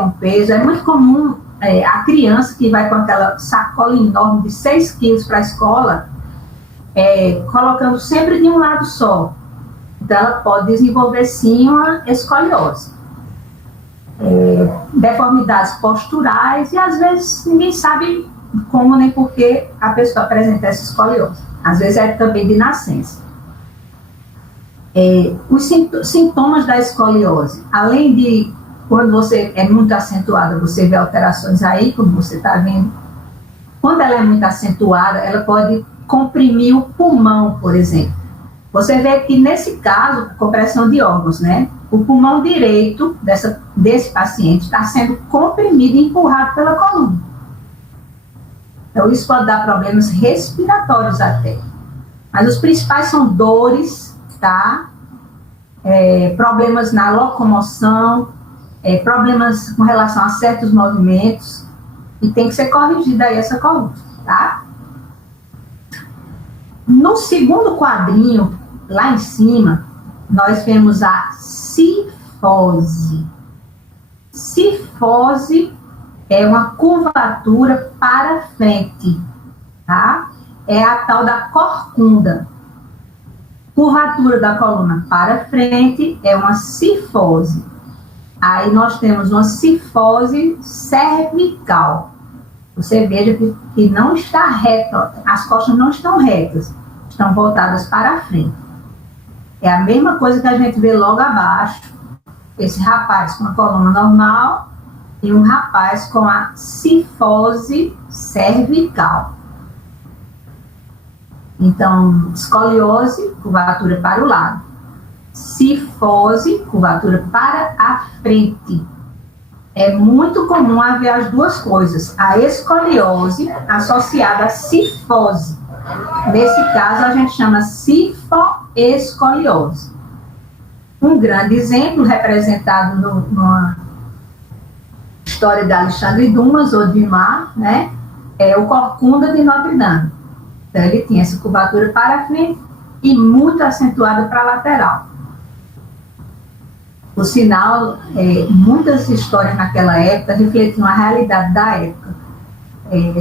um peso, é muito comum a criança que vai com aquela sacola enorme de 6 quilos para a escola, colocando sempre de um lado só. Então, ela pode desenvolver, sim, uma escoliose. Deformidades posturais, e às vezes ninguém sabe como nem por que a pessoa apresenta essa escoliose. Às vezes é também de nascença. Os sintomas da escoliose, além de, quando você é muito acentuada, você vê alterações aí, como você está vendo. Quando ela é muito acentuada, ela pode comprimir o pulmão, por exemplo. Você vê que, nesse caso, compressão de órgãos, né? O pulmão direito desse paciente está sendo comprimido e empurrado pela coluna. Então, isso pode dar problemas respiratórios até. Mas os principais são dores, tá? Problemas na locomoção, problemas com relação a certos movimentos, e tem que ser corrigida aí essa coluna, tá? No segundo quadrinho, lá em cima, nós vemos a cifose. Cifose é uma curvatura para frente, tá? É a tal da corcunda. Curvatura da coluna para frente é uma cifose. Aí nós temos uma cifose cervical. Você veja que não está reta, as costas não estão retas, estão voltadas para a frente. É a mesma coisa que a gente vê logo abaixo, esse rapaz com a coluna normal e um rapaz com a cifose cervical. Então, escoliose, curvatura para o lado. Cifose, curvatura para a frente. É muito comum haver as duas coisas, a escoliose associada à cifose. Nesse caso, a gente chama cifoescoliose. Um grande exemplo, representado numa história de Alexandre Dumas, ou Dumas, né, é o Corcunda de Notre Dame. Então, ele tinha essa curvatura para a frente e muito acentuada para a lateral. Por sinal, muitas histórias naquela época refletiam a realidade da época.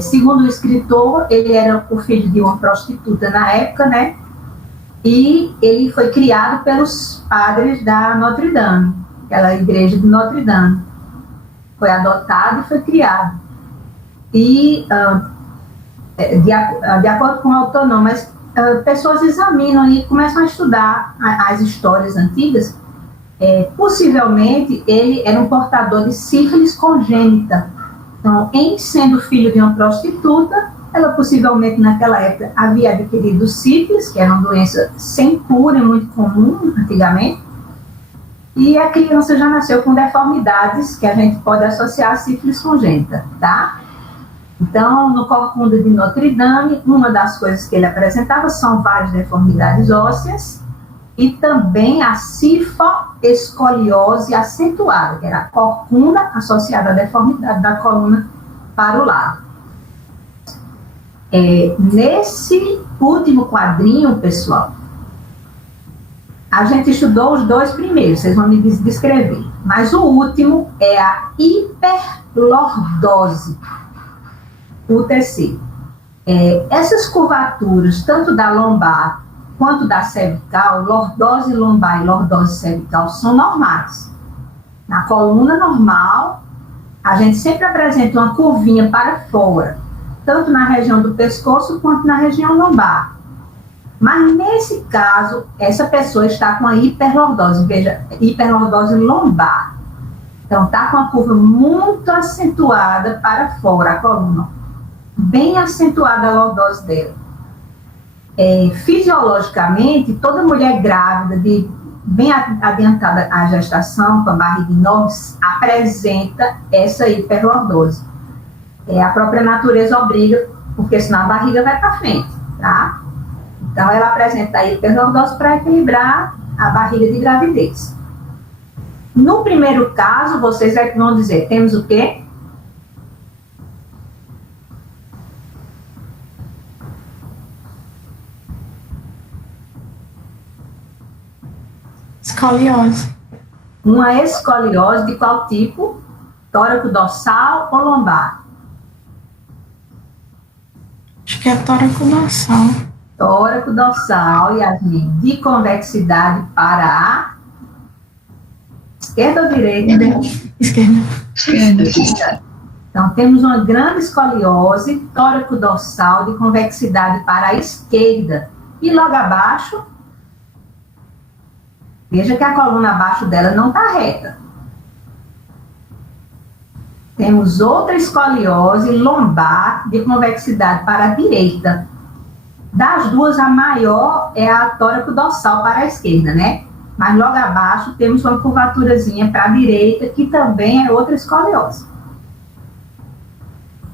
Segundo o escritor, ele era o filho de uma prostituta na época, né? E ele foi criado pelos padres da Notre Dame, aquela igreja de Notre Dame. Foi adotado e foi criado. E, de acordo com o autor, não, mas pessoas examinam e começam a estudar as histórias antigas. Possivelmente ele era um portador de sífilis congênita. Então, em sendo filho de uma prostituta, ela possivelmente naquela época havia adquirido sífilis, que era uma doença sem cura, muito comum antigamente, e a criança já nasceu com deformidades que a gente pode associar a sífilis congênita, tá? Então, no Corcunda de Notre Dame, uma das coisas que ele apresentava são várias deformidades ósseas, e também a cifoescoliose acentuada, que era a corcunda associada à deformidade da coluna para o lado. Nesse último quadrinho, pessoal, a gente estudou os dois primeiros, vocês vão me descrever, mas o último é a hiperlordose, o terceiro. Essas curvaturas, tanto da lombar quanto da cervical, lordose lombar e lordose cervical são normais. Na coluna normal, a gente sempre apresenta uma curvinha para fora, tanto na região do pescoço quanto na região lombar. Mas nesse caso, essa pessoa está com a hiperlordose, veja, hiperlordose lombar. Então, está com a curva muito acentuada para fora, a coluna. Bem acentuada a lordose dela. Fisiologicamente, toda mulher grávida, bem adiantada a gestação, com a barriga enorme, apresenta essa hiperlordose. A própria natureza obriga, porque senão a barriga vai para frente, tá? Então, ela apresenta a hiperlordose para equilibrar a barriga de gravidez. No primeiro caso, vocês vão dizer, temos o quê? Escoliose. Uma escoliose de qual tipo? Tóraco dorsal ou lombar? Acho que é tóraco dorsal. Tóraco dorsal, Yasmin, de convexidade para a esquerda ou direita? Esquerda. Então, temos uma grande escoliose, tóraco dorsal de convexidade para a esquerda. E logo abaixo, veja que a coluna abaixo dela não está reta. Temos outra escoliose lombar de convexidade para a direita. Das duas, a maior é a tóraco dorsal para a esquerda, né? Mas logo abaixo temos uma curvaturazinha para a direita, que também é outra escoliose.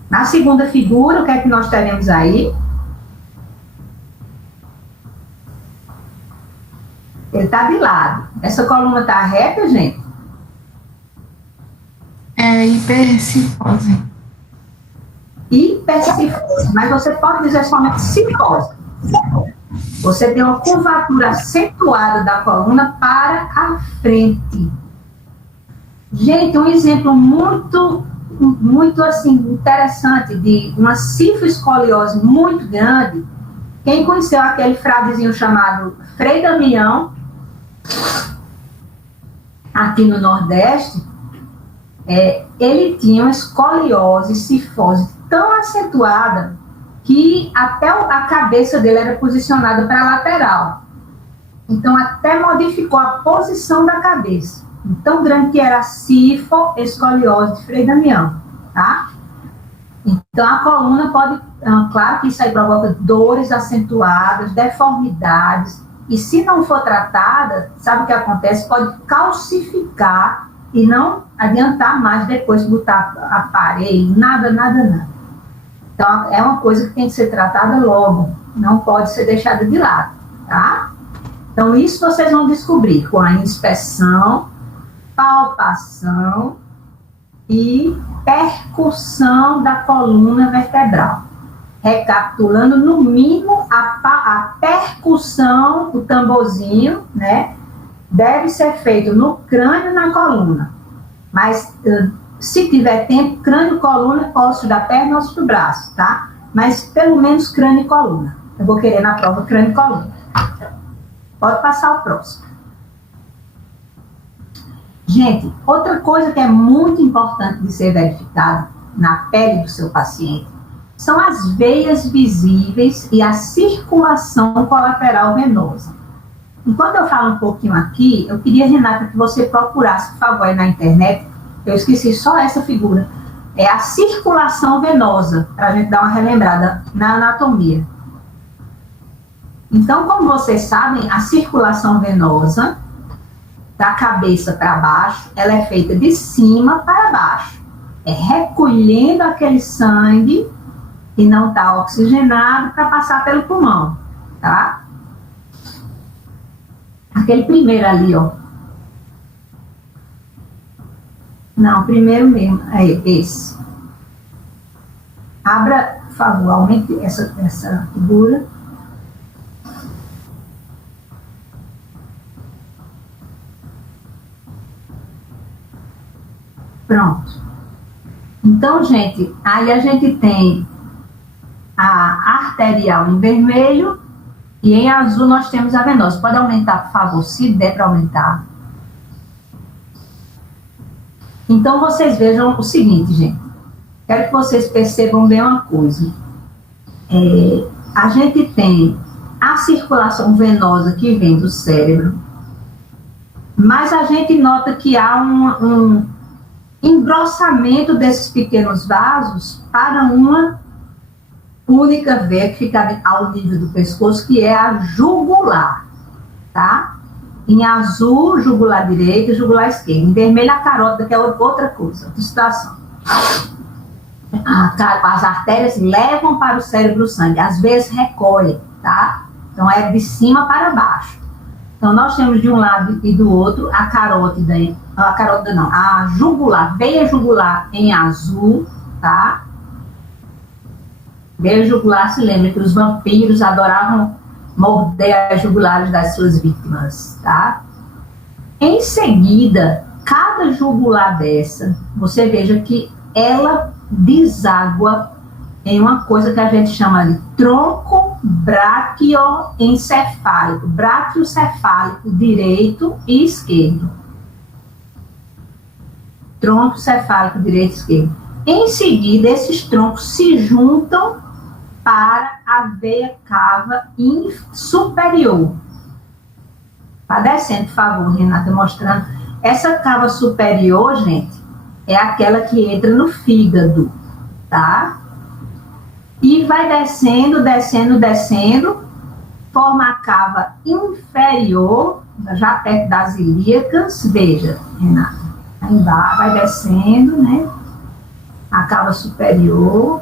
Na segunda figura, o que é que nós teremos aí? Ele está de lado. Essa coluna está reta, gente? É hipercifose. Hipercifose. Mas você pode dizer somente cifose. Você tem uma curvatura acentuada da coluna para a frente. Gente, um exemplo muito assim, interessante de uma cifoescoliose muito grande. Quem conheceu aquele fradezinho chamado Frei Damião, aqui no Nordeste, ele tinha uma escoliose, cifose tão acentuada que até a cabeça dele era posicionada para a lateral. Então, até modificou a posição da cabeça. Tão grande que era a cifoescoliose de Frei Damião, tá? Então, a coluna pode, claro que isso aí provoca dores acentuadas, deformidades, e se não for tratada, sabe o que acontece? Pode calcificar e não adiantar mais depois de botar aparelho, nada. Então, é uma coisa que tem que ser tratada logo, não pode ser deixada de lado, tá? Então, isso vocês vão descobrir com a inspeção, palpação e percussão da coluna vertebral. Recapitulando, no mínimo, a percussão, o tamborzinho, né, deve ser feito no crânio e na coluna. Mas, se tiver tempo, crânio, coluna, osso da perna, osso do braço, tá? Mas, pelo menos, crânio e coluna. Eu vou querer na prova crânio e coluna. Pode passar o próximo. Gente, outra coisa que é muito importante de ser verificada na pele do seu paciente são as veias visíveis e a circulação colateral venosa. Enquanto eu falo um pouquinho aqui, eu queria, Renata, que você procurasse, por favor, aí na internet, eu esqueci só essa figura, é a circulação venosa, para a gente dar uma relembrada na anatomia. Então, como vocês sabem, a circulação venosa da cabeça para baixo, ela é feita de cima para baixo. É recolhendo aquele sangue que não está oxigenado para passar pelo pulmão, tá? Aquele primeiro ali, ó. Não, primeiro mesmo, é esse. Abra, por favor, aumente essa figura. Pronto. Então, gente, aí a gente tem a arterial em vermelho e em azul nós temos a venosa. Pode aumentar, por favor, se der para aumentar. Então, vocês vejam o seguinte, gente. Quero que vocês percebam bem uma coisa. A gente tem a circulação venosa que vem do cérebro, mas a gente nota que há um engrossamento desses pequenos vasos para uma única veia que fica ao nível do pescoço, que é a jugular, tá? Em azul, jugular direito e jugular esquerdo. Em vermelho, a carótida, que é outra coisa, outra situação. As artérias levam para o cérebro o sangue, às vezes recolhem, tá? Então, é de cima para baixo. Então, nós temos de um lado e do outro a carótida não, a jugular, veia jugular em azul, tá? Veia jugular, se lembra que os vampiros adoravam morder as jugulares das suas vítimas, tá? Em seguida, cada jugular dessa, você veja que ela deságua em uma coisa que a gente chama de tronco braquioencefálico, braquiocefálico direito e esquerdo. Tronco cefálico direito e esquerdo. Em seguida, esses troncos se juntam para a veia cava superior. Está descendo, por favor, Renata, mostrando. Essa cava superior, gente, é aquela que entra no fígado, tá? E vai descendo, descendo, descendo, forma a cava inferior, já perto das ilíacas. Veja, Renata, aí embaixo, vai descendo, né? A cava superior,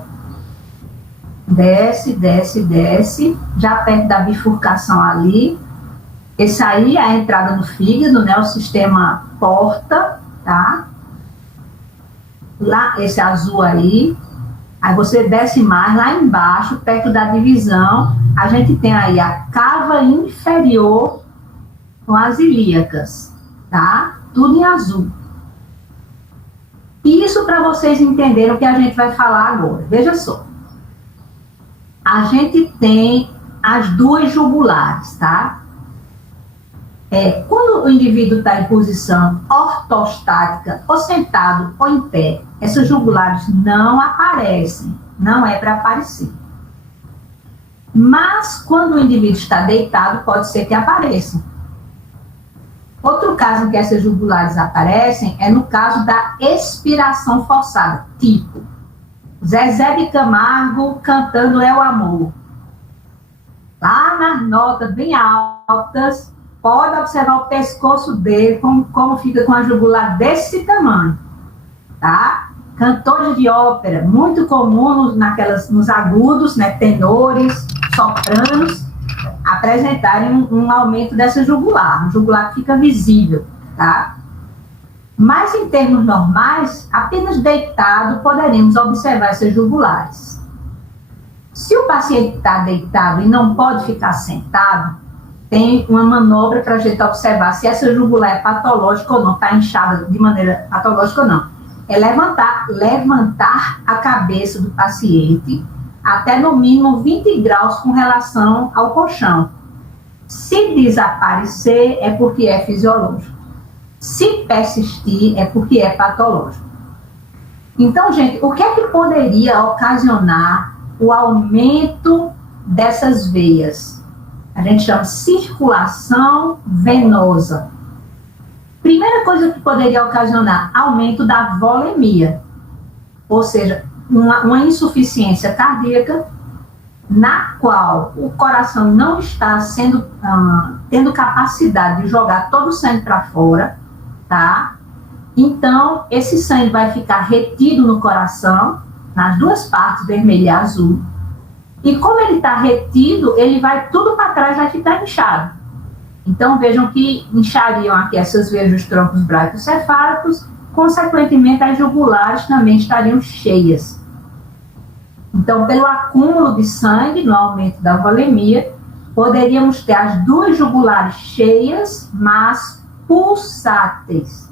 desce, desce, desce, já perto da bifurcação ali. Esse aí é a entrada no fígado, né? O sistema porta, tá? Lá, esse azul aí. Aí você desce mais, lá embaixo, perto da divisão, a gente tem aí a cava inferior com as ilíacas, tá? Tudo em azul. Isso para vocês entenderem o que a gente vai falar agora. Veja só. A gente tem as duas jugulares, tá? Quando o indivíduo está em posição ortostática, ou sentado ou em pé, essas jugulares não aparecem, não é para aparecer. Mas quando o indivíduo está deitado, pode ser que apareçam. Outro caso em que essas jugulares aparecem é no caso da expiração forçada, tipo Zezé de Camargo cantando É o Amor. Lá nas notas bem altas, pode observar o pescoço dele, como fica com a jugular desse tamanho, tá? Cantores de ópera, muito comum nos agudos, né, tenores, sopranos, apresentarem um aumento dessa jugular, um jugular que fica visível, tá? Mas em termos normais, apenas deitado poderemos observar essas jugulares. Se o paciente está deitado e não pode ficar sentado, tem uma manobra para a gente observar se essa jugular é patológica ou não, está inchada de maneira patológica ou não. É levantar a cabeça do paciente até no mínimo 20 graus com relação ao colchão. Se desaparecer, é porque é fisiológico. Se persistir, é porque é patológico. Então, gente, o que é que poderia ocasionar o aumento dessas veias? A gente chama circulação venosa. Primeira coisa que poderia ocasionar aumento da volemia, ou seja, uma insuficiência cardíaca na qual o coração não está tendo capacidade de jogar todo o sangue para fora, tá? Então, esse sangue vai ficar retido no coração, nas duas partes, vermelho e azul. E como ele está retido, ele vai tudo para trás, vai ficar inchado. Então, vejam que inchariam aqui essas veias dos troncos braquiocefálicos, consequentemente, as jugulares também estariam cheias. Então, pelo acúmulo de sangue, no aumento da volemia, poderíamos ter as duas jugulares cheias, mas pulsáteis,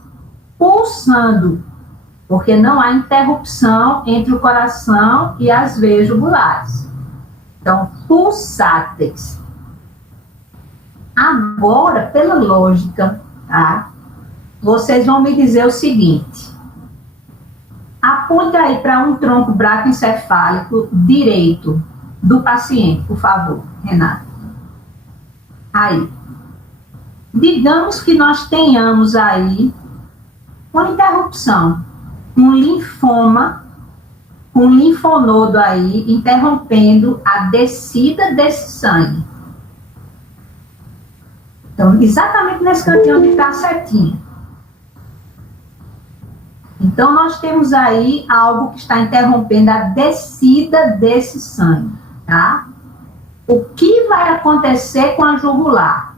pulsando, porque não há interrupção entre o coração e as veias jugulares. Então, pulsáteis. Agora, pela lógica, tá? Vocês vão me dizer o seguinte. Aponte aí para um tronco braquioencefálico direito do paciente, por favor, Renata. Aí. Digamos que nós tenhamos aí uma interrupção, um linfoma, um linfonodo aí, interrompendo a descida desse sangue. Então, exatamente nesse cantinho onde está a setinha. Então, nós temos aí algo que está interrompendo a descida desse sangue, tá? O que vai acontecer com a jugular?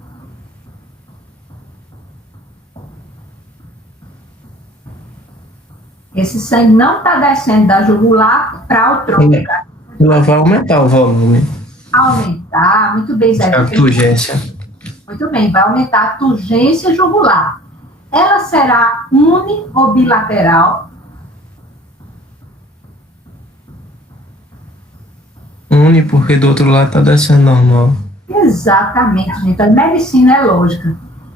Esse sangue não está descendo da jugular para o tronco. Ela vai aumentar o volume. Aumentar, muito bem, Zé. A turgência. Muito bem, vai aumentar a turgência jugular. ela será uni ou bilateral? Une, porque do outro lado tá descendo normal. Exatamente, gente. A medicina é lógica.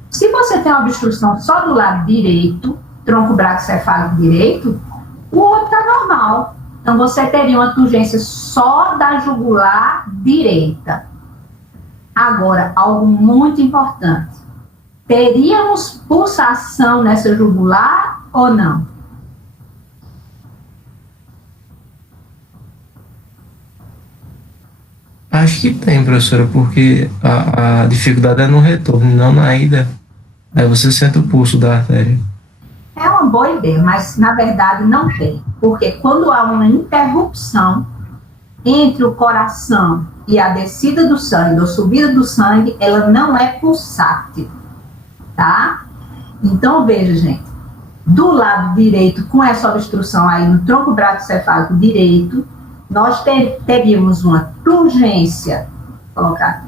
Se você tem uma obstrução só do lado direito, tronco braquicefálico direito, o outro está normal. Então, você teria uma turgência só da jugular direita. Agora, algo muito importante. Teríamos pulsação nessa jugular ou não? Acho que tem, professora, porque a dificuldade é no retorno, não na ida. Aí você sente o pulso da artéria. É uma boa ideia, mas na verdade não tem. Porque quando há uma interrupção entre o coração e a descida do sangue, ou subida do sangue, ela não é pulsátil, tá? Então, veja, gente, do lado direito, com essa obstrução aí no tronco braquicefálico direito, nós teríamos uma turgência, vou colocar aqui,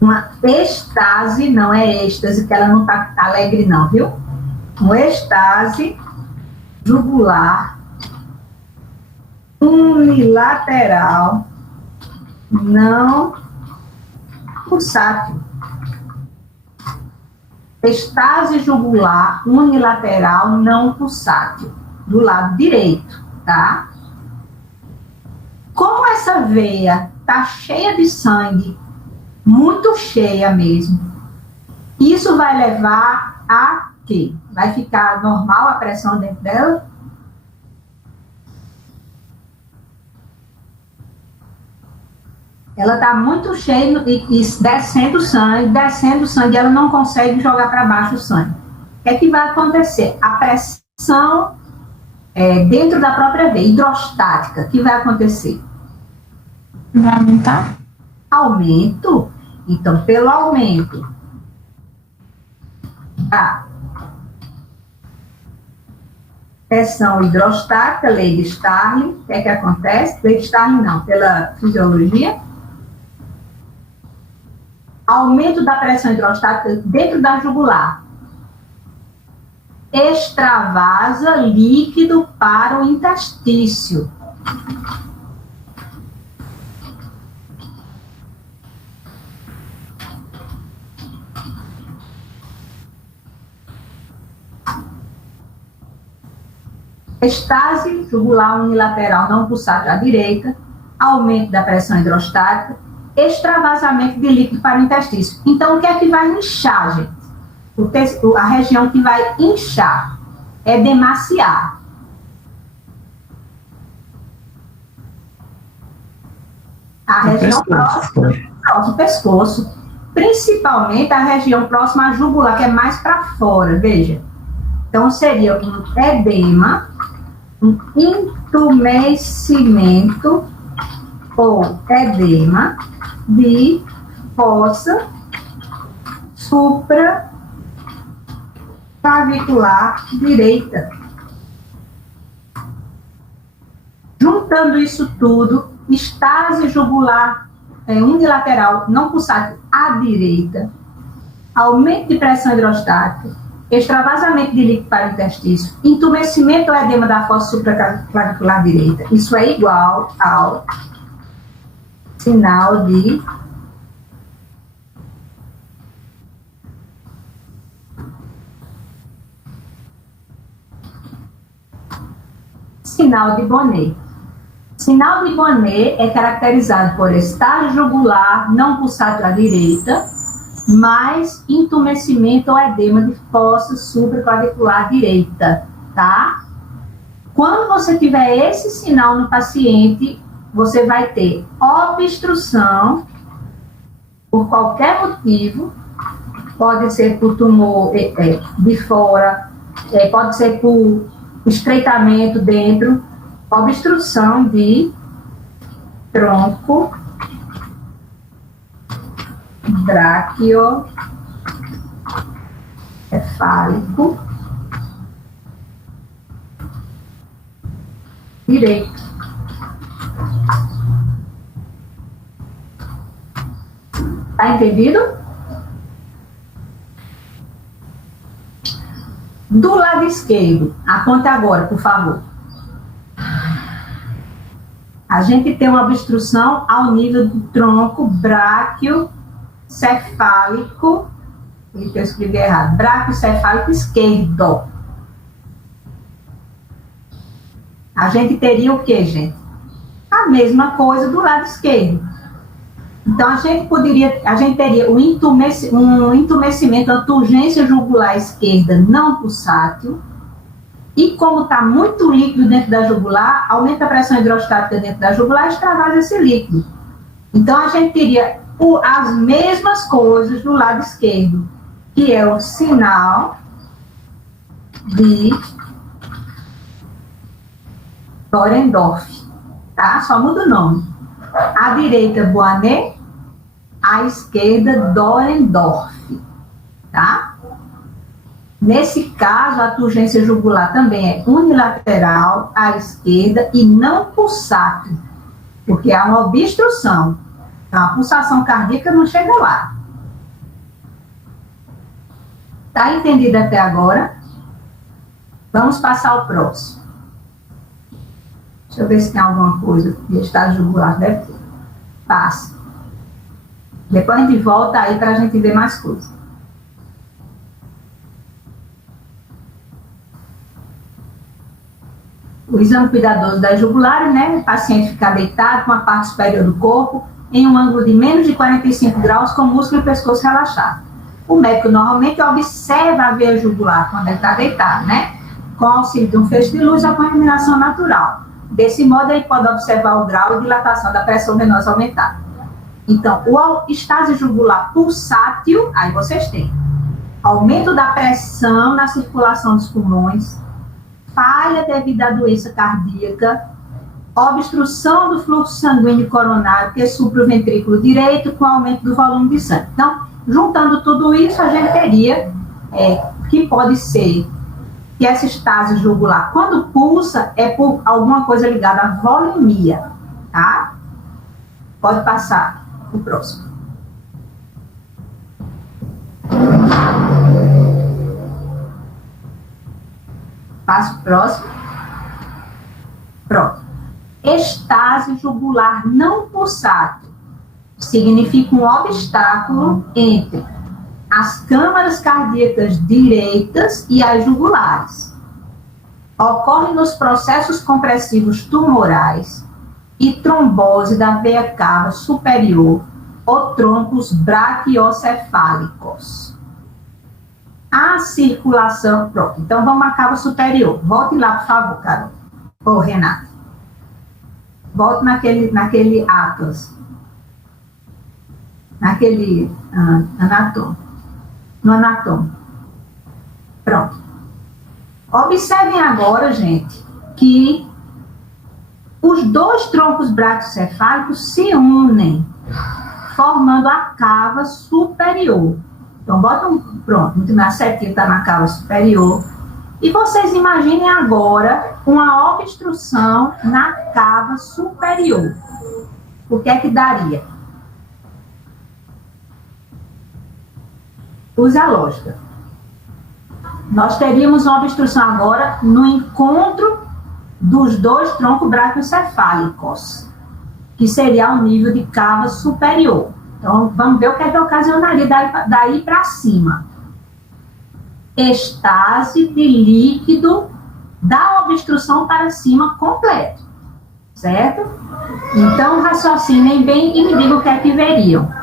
uma estase, não é êxtase, que ela não está alegre não, viu? Uma estase jugular unilateral não pulsátil. Estase jugular unilateral não pulsátil, do lado direito, tá? Como essa veia tá cheia de sangue, muito cheia mesmo, isso vai levar a quê? Vai ficar normal a pressão dentro dela? Ela está muito cheia e descendo sangue, ela não consegue jogar para baixo o sangue. O que é que vai acontecer? A pressão dentro da própria veia, hidrostática, o que vai acontecer? Vai aumentar? Aumento. Então, pelo aumento da pressão hidrostática, lei de Starling, o que é que acontece? Lei de Starling não, pela fisiologia. Aumento da pressão hidrostática dentro da jugular. Extravasa líquido para o interstício. Estase jugular unilateral não pulsátil à direita, aumento da pressão hidrostática, extravasamento de líquido para o interstício. Então, o que é que vai inchar, gente? A região que vai inchar é demaciar. A região próxima ao pescoço, principalmente a região próxima à jugular, que é mais para fora, veja. Então, seria um edema, um entumecimento ou edema de fossa supraclavicular direita. Juntando isso tudo, estase jugular unilateral não pulsátil à direita, aumento de pressão hidrostática, extravasamento de líquido para o interstício, entumecimento ou edema da fossa supraclavicular direita. Isso é igual ao sinal de Bonnet. Sinal de Bonnet é caracterizado por estágio jugular não pulsátil à direita, mais entumecimento ou edema de fossa supraclavicular direita, tá? Quando você tiver esse sinal no paciente, você vai ter obstrução por qualquer motivo, pode ser por tumor de fora, pode ser por estreitamento dentro, obstrução de tronco braquiocefálico direito. Tá entendido? Do lado esquerdo, aponte agora, por favor. A gente tem uma obstrução ao nível do tronco braquiocefálico, e que eu escrevi errado, braquiocefálico esquerdo. A gente teria o que, gente? A mesma coisa do lado esquerdo. Então, a gente teria um entumecimento, uma turgência jugular esquerda não pulsátil, e como está muito líquido dentro da jugular, aumenta a pressão hidrostática dentro da jugular e extravasa esse líquido. Então, a gente teria as mesmas coisas do lado esquerdo, que é o sinal de Dorendorf, tá? Só muda o nome. À direita, Boinet, à esquerda, Dorendorf, tá? Nesse caso, a turgência jugular também é unilateral à esquerda e não pulsátil, porque há uma obstrução. Então, a pulsação cardíaca não chega lá. Tá entendido até agora? Vamos passar ao próximo. Deixa eu ver se tem alguma coisa de estado jugular. Deve ter. Passa. Depois a gente volta aí para a gente ver mais coisas. O exame cuidadoso das jugulares, né? O paciente fica deitado com a parte superior do corpo em um ângulo de menos de 45 graus com o músculo e pescoço relaxado. O médico normalmente observa a veia jugular quando ele está deitado, né? Com auxílio de um feixe de luz ou com iluminação natural. Desse modo, ele pode observar o grau de dilatação da pressão venosa aumentada. Então, o estase jugular pulsátil, aí vocês têm aumento da pressão na circulação dos pulmões, falha devido à doença cardíaca, obstrução do fluxo sanguíneo coronário, que supra o ventrículo direito, com aumento do volume de sangue. Então, juntando tudo isso, a gente teria que pode ser que essa estase jugular, quando pulsa, é por alguma coisa ligada à volemia, tá? Pode passar o próximo. Passa o próximo. Pronto. Estase jugular não pulsátil significa um obstáculo entre as câmaras cardíacas direitas e as jugulares. Ocorre nos processos compressivos tumorais e trombose da veia cava superior ou troncos braquiocefálicos. A circulação... Pronto, então vamos à cava superior. Volte lá, por favor, Carol. Ô, Renata. Volte naquele atlas. Naquele anatoma. No anatoma. Pronto. Observem agora, gente, que os dois troncos braquiocefálicos se unem, formando a cava superior. Então, pronto, a setinha está na cava superior. E vocês imaginem agora uma obstrução na cava superior. O que é que daria? Use a lógica. Nós teríamos uma obstrução agora no encontro dos dois troncos braquiocefálicos, que seria ao nível de cava superior. Então, vamos ver o que é que ocasionaria daí para cima. Estase de líquido da obstrução para cima completo. Certo? Então, raciocinem bem e me digam o que é que veriam.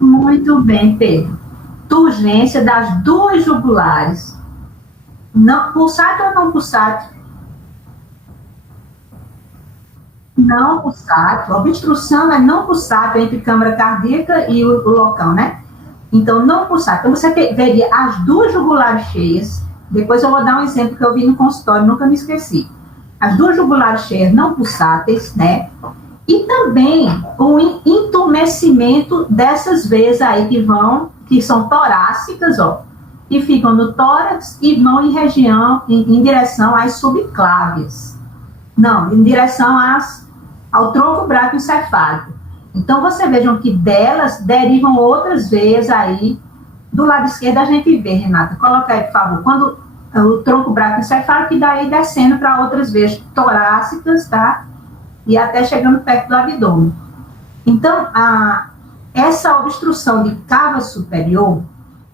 Muito bem, Pedro. Turgência das duas jugulares. Não, pulsátil ou não pulsátil? Não pulsátil. A obstrução é não pulsátil entre câmara cardíaca e o local, né? Então, não pulsátil. Então, você veria as duas jugulares cheias. Depois eu vou dar um exemplo que eu vi no consultório, nunca me esqueci. As duas jugulares cheias não pulsáteis, né? E também o entumecimento dessas veias aí que são torácicas, ó, que ficam no tórax e vão em direção às subclávias. Não, em direção ao tronco braquiocefálico. Então, você vejam que delas derivam outras veias aí. Do lado esquerdo a gente vê, Renata, coloca aí, por favor, quando o tronco braquioencefálico e daí descendo para outras veias torácicas, tá? E até chegando perto do abdômen. Então, essa obstrução de cava superior,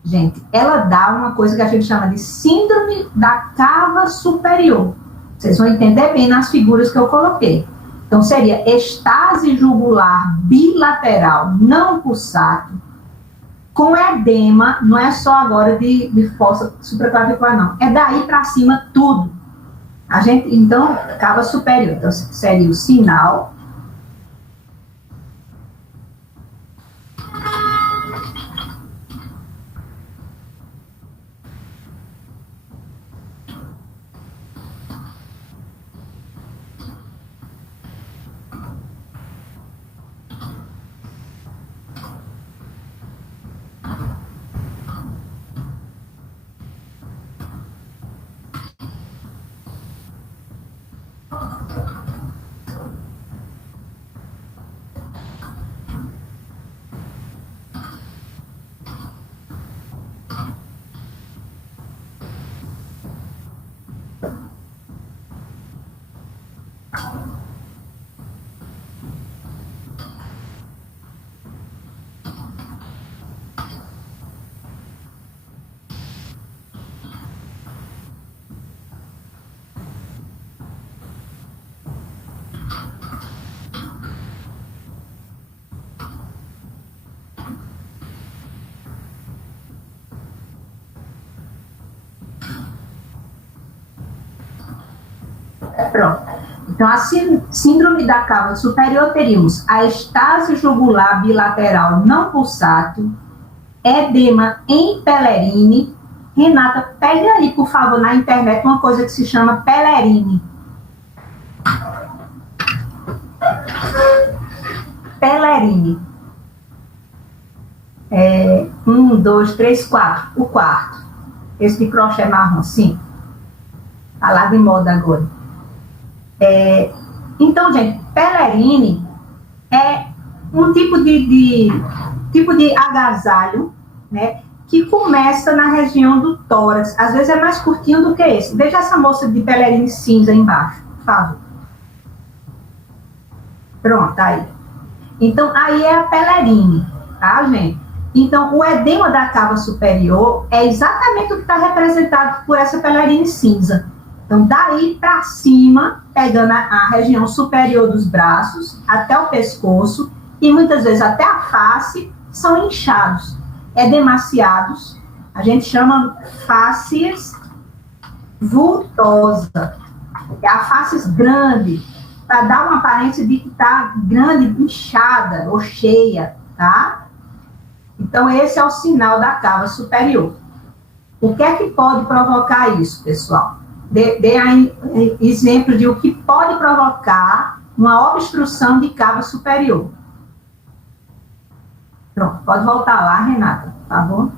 gente, ela dá uma coisa que a gente chama de síndrome da cava superior. Vocês vão entender bem nas figuras que eu coloquei. Então, seria estase jugular bilateral não pulsátil, com edema, não é só agora de fossa supraclavicular, não. É daí para cima tudo. Então, cava superior. Então, seria o sinal. Pronto. Então, a síndrome da cava superior teríamos a estase jugular bilateral não pulsátil, edema em Pellerine. Renata, pega aí, por favor, na internet uma coisa que se chama Pellerine. Pellerine. 1, 2, 3, 4. O quarto. Esse de crochê marrom, sim. Tá lá de moda agora. Então, gente, Pellerine é um tipo de agasalho, né, que começa na região do tórax. Às vezes é mais curtinho do que esse. Veja essa moça de Pellerine cinza aí embaixo, por favor. Pronto, aí. Então, aí é a Pellerine, tá, gente? Então, o edema da cava superior é exatamente o que está representado por essa Pellerine cinza. Então, daí para cima, pegando a região superior dos braços, até o pescoço, e muitas vezes até a face, são inchados, edemaciados. A gente chama fáscias vultosa. É a face grande, para dar uma aparência de que está grande, inchada ou cheia, tá? Então, esse é o sinal da cava superior. O que é que pode provocar isso, pessoal? Dê aí exemplo de o que pode provocar uma obstrução de cava superior. Pronto, pode voltar lá, Renata, por favor.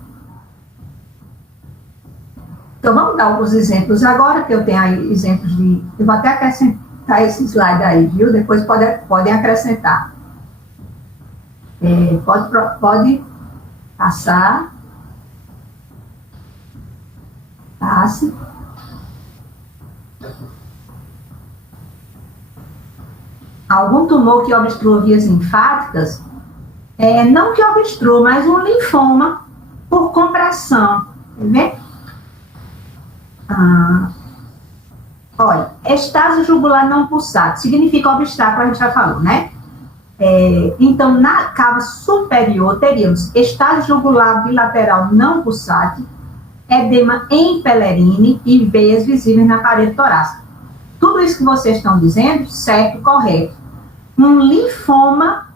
Então, vamos dar alguns exemplos agora, que eu tenho aí exemplos de... Eu vou até acrescentar esse slide aí, viu? Depois podem acrescentar. Pode passar. Passe. Algum tumor que obstrua vias linfáticas, não que obstrua, mas um linfoma por compressão. Tá vendo? Olha, estase jugular não pulsátil significa obstáculo, a gente já falou, né? Então, na cava superior, teríamos estase jugular bilateral não pulsátil, edema em Pellerine e veias visíveis na parede torácica. Tudo isso que vocês estão dizendo, certo, correto. Um linfoma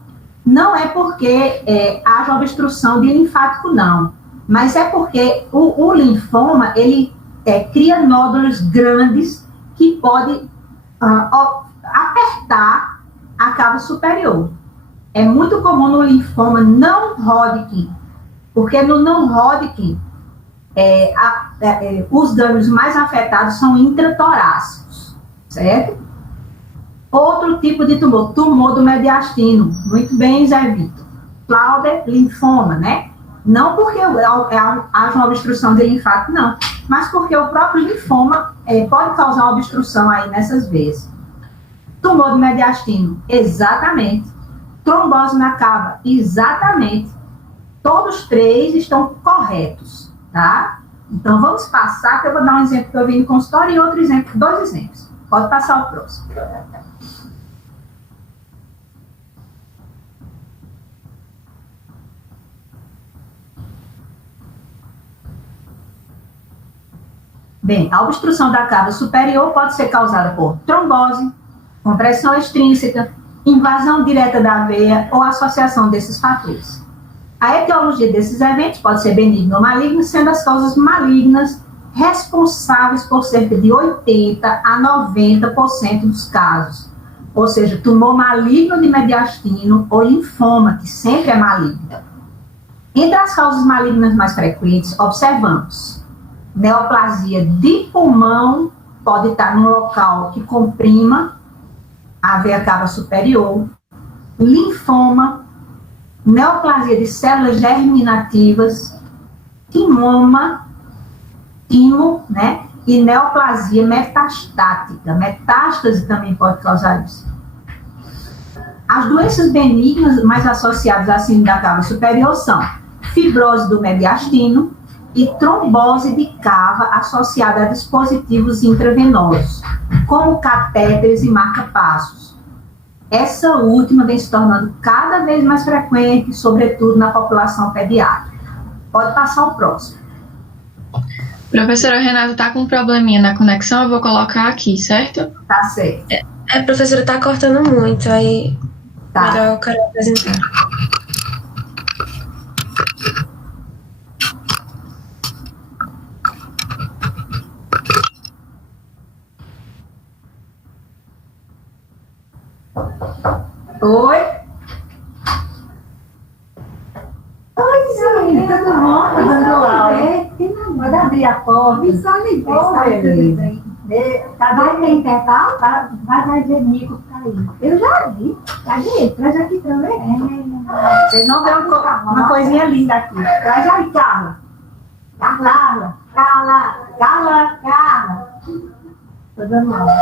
não é porque haja obstrução de linfático, não. Mas é porque o linfoma, ele cria nódulos grandes que podem apertar a cava superior. É muito comum no linfoma não Hodgkin, porque no não Hodgkin, os danos mais afetados são intratorácicos, certo? Outro tipo de tumor, tumor do mediastino. Muito bem, Zé Vitor. Clauber, linfoma, né? Não porque haja uma obstrução de linfático, não, mas porque o próprio linfoma pode causar uma obstrução aí nessas veias. Tumor do mediastino, exatamente. Trombose na cava, exatamente. Todos três estão corretos, tá? Então, vamos passar, que eu vou dar um exemplo que eu vi no consultório e outro exemplo, 2 exemplos. Pode passar o próximo. Bem, a obstrução da cava superior pode ser causada por trombose, compressão extrínseca, invasão direta da veia ou associação desses fatores. A etiologia desses eventos pode ser benigna ou maligna, sendo as causas malignas responsáveis por cerca de 80% a 90% dos casos. Ou seja, tumor maligno de mediastino ou linfoma, que sempre é maligno. Entre as causas malignas mais frequentes, observamos neoplasia de pulmão, pode estar num local que comprima a veia cava superior, linfoma, neoplasia de células germinativas, timo, né? E neoplasia metastática. Metástase também pode causar isso. As doenças benignas mais associadas à síndrome da cava superior são fibrose do mediastino e trombose de cava associada a dispositivos intravenosos, como catéteres e marca-passos. Essa última vem se tornando cada vez mais frequente, sobretudo na população pediátrica. Pode passar o próximo. Professora Renata está com um probleminha na conexão, eu vou colocar aqui, certo? Tá certo. Professora, está cortando muito, aí Tá. melhor eu quero apresentar. Oi? Oi, Zé, tudo bom? Tá dando aula? Pode abrir a porta. Vai ter intervalo? Vai ver Nico cair. Eu já vi. Cadê? Traz aqui também. Vocês vão ver uma coisinha linda aqui. Traz aí, Carla. Carla. Tô dando aula.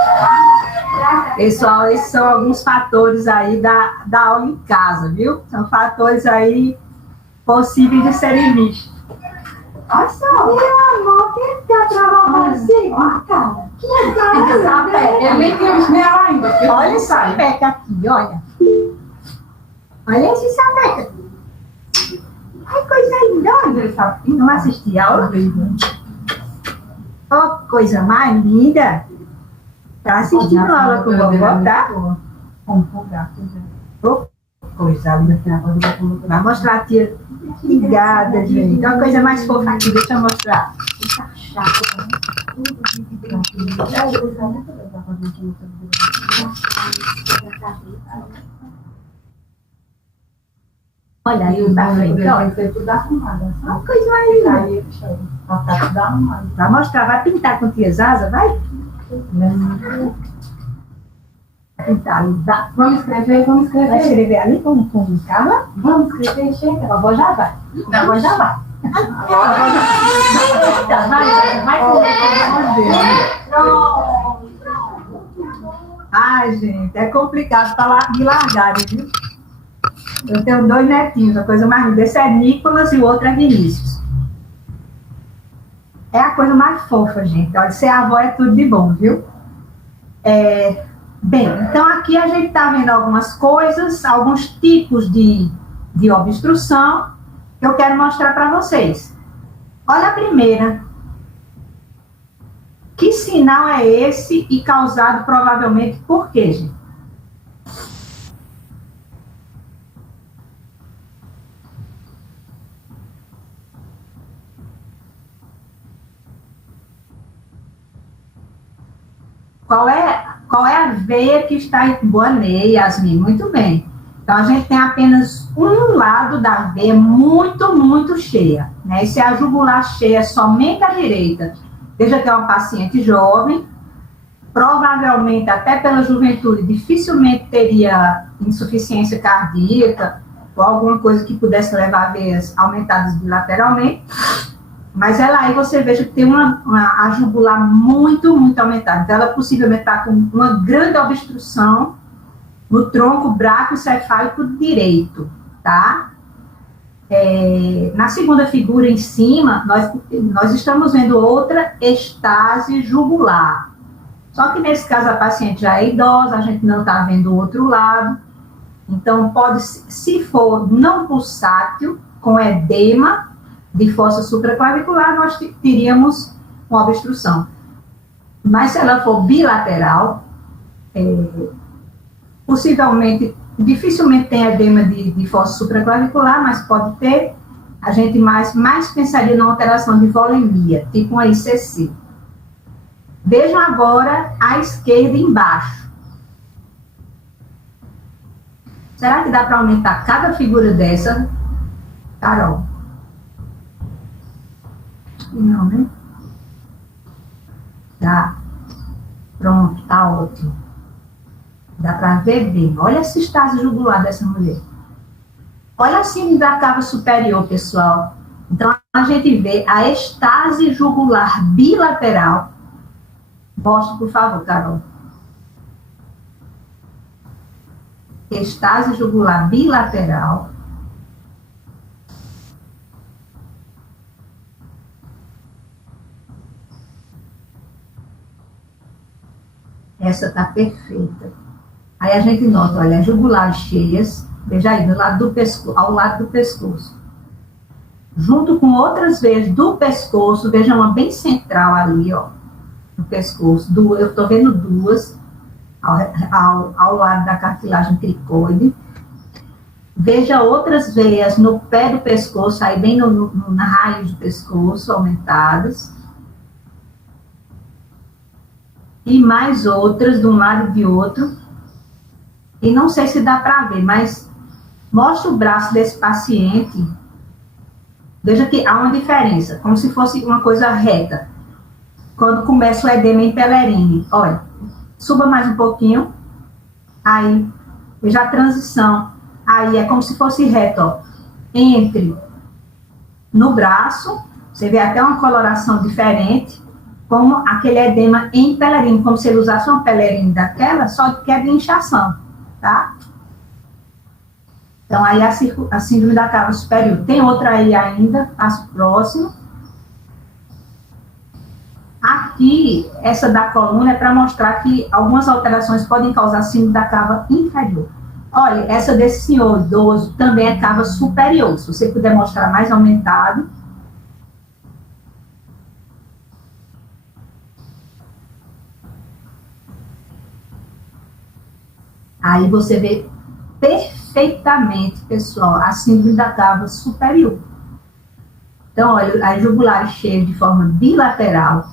Pessoal, esses são alguns fatores aí da aula em casa, viu? São fatores aí possíveis de serem vistos. Olha só. Meu amor, quem quer trabalhar assim? Olha, cara. Que cara. Eu nem tenho os meus ainda. Olha esse sapeca aqui, olha. Olha esse sapeca aqui. Ai, coisa linda, olha. Não assisti a aula? Oh, coisa mais linda. Tá assistindo a aula com o vovó, tá? Oh, coisa linda. Vai mostrar a tia. Obrigada, gente. Uma coisa mais fofa aqui, deixa eu mostrar. Tá chato, olha aí, tá frente, olha. Uma coisa mais linda. Vai mostrar, vai pintar com tia Zaza, vai? Pintar ali, tá? Vamos escrever. Vai escrever ali com calma? Vamos escrever, chega. A vovó já vai. A vovó já vai. Ai, gente, é complicado falar de largarem, viu? Eu tenho 2 netinhos, a coisa mais linda. Esse é Nicolas e o outro é Vinícius. É a coisa mais fofa, gente. Olha, ser avó é tudo de bom, viu? Bem, então aqui a gente está vendo algumas coisas, alguns tipos de obstrução que eu quero mostrar para vocês. Olha a primeira. Que sinal é esse e causado provavelmente por quê, gente? Qual é a veia que está em boa veia, Yasmin? Muito bem. Então, a gente tem apenas um lado da veia muito, muito cheia, né? Esse é a jugular cheia, somente a direita. Veja que é uma paciente jovem, provavelmente, até pela juventude, dificilmente teria insuficiência cardíaca ou alguma coisa que pudesse levar a veias aumentadas bilateralmente. Mas ela aí você veja que tem a jugular muito, muito aumentada. Então, ela possivelmente está com uma grande obstrução no tronco braquiocefálico direito, tá? Na segunda figura em cima, nós estamos vendo outra estase jugular. Só que nesse caso a paciente já é idosa, a gente não está vendo o outro lado. Então, pode, se for não pulsátil, com edema de fossa supraclavicular, nós teríamos uma obstrução. Mas se ela for bilateral, possivelmente, dificilmente tem edema de fossa supraclavicular, mas pode ter. A gente mais pensaria na alteração de volemia, tipo uma ICC. Vejam agora a esquerda embaixo. Será que dá para aumentar cada figura dessa, Carol? Não, né? Dá. Pronto, tá ótimo. Dá para ver bem. Olha essa estase jugular dessa mulher. Olha a síndrome da cava superior, pessoal. Então, a gente vê a estase jugular bilateral. Mostra, por favor, Carol. Estase jugular bilateral. Essa está perfeita. Aí a gente nota, olha, as jugulares cheias, veja aí, do lado do pescoço, ao lado do pescoço. Junto com outras veias do pescoço, veja uma bem central ali, ó, no pescoço. Eu estou vendo duas ao lado da cartilagem cricoide. Veja outras veias no pé do pescoço, aí bem na raiz do pescoço, aumentadas. E mais outras de um lado e de outro. E não sei se dá para ver, mas mostra o braço desse paciente. Veja que há uma diferença, como se fosse uma coisa reta. Quando começa o edema em Pellegrini, olha, suba mais um pouquinho, aí, veja a transição, aí é como se fosse reto, ó, entre no braço, você vê até uma coloração diferente, como aquele edema em Pellegrini, como se ele usasse uma Pellegrini daquela, só que é de inchação, tá? Então, aí a síndrome da cava superior. Tem outra aí ainda, passo próximo. Aqui, essa da coluna é para mostrar que algumas alterações podem causar síndrome da cava inferior. Olha, essa desse senhor idoso também é cava superior. Se você puder mostrar mais aumentado. Aí você vê perfeitamente, pessoal, a síndrome da cava superior. Então, olha, as jugulares cheias de forma bilateral,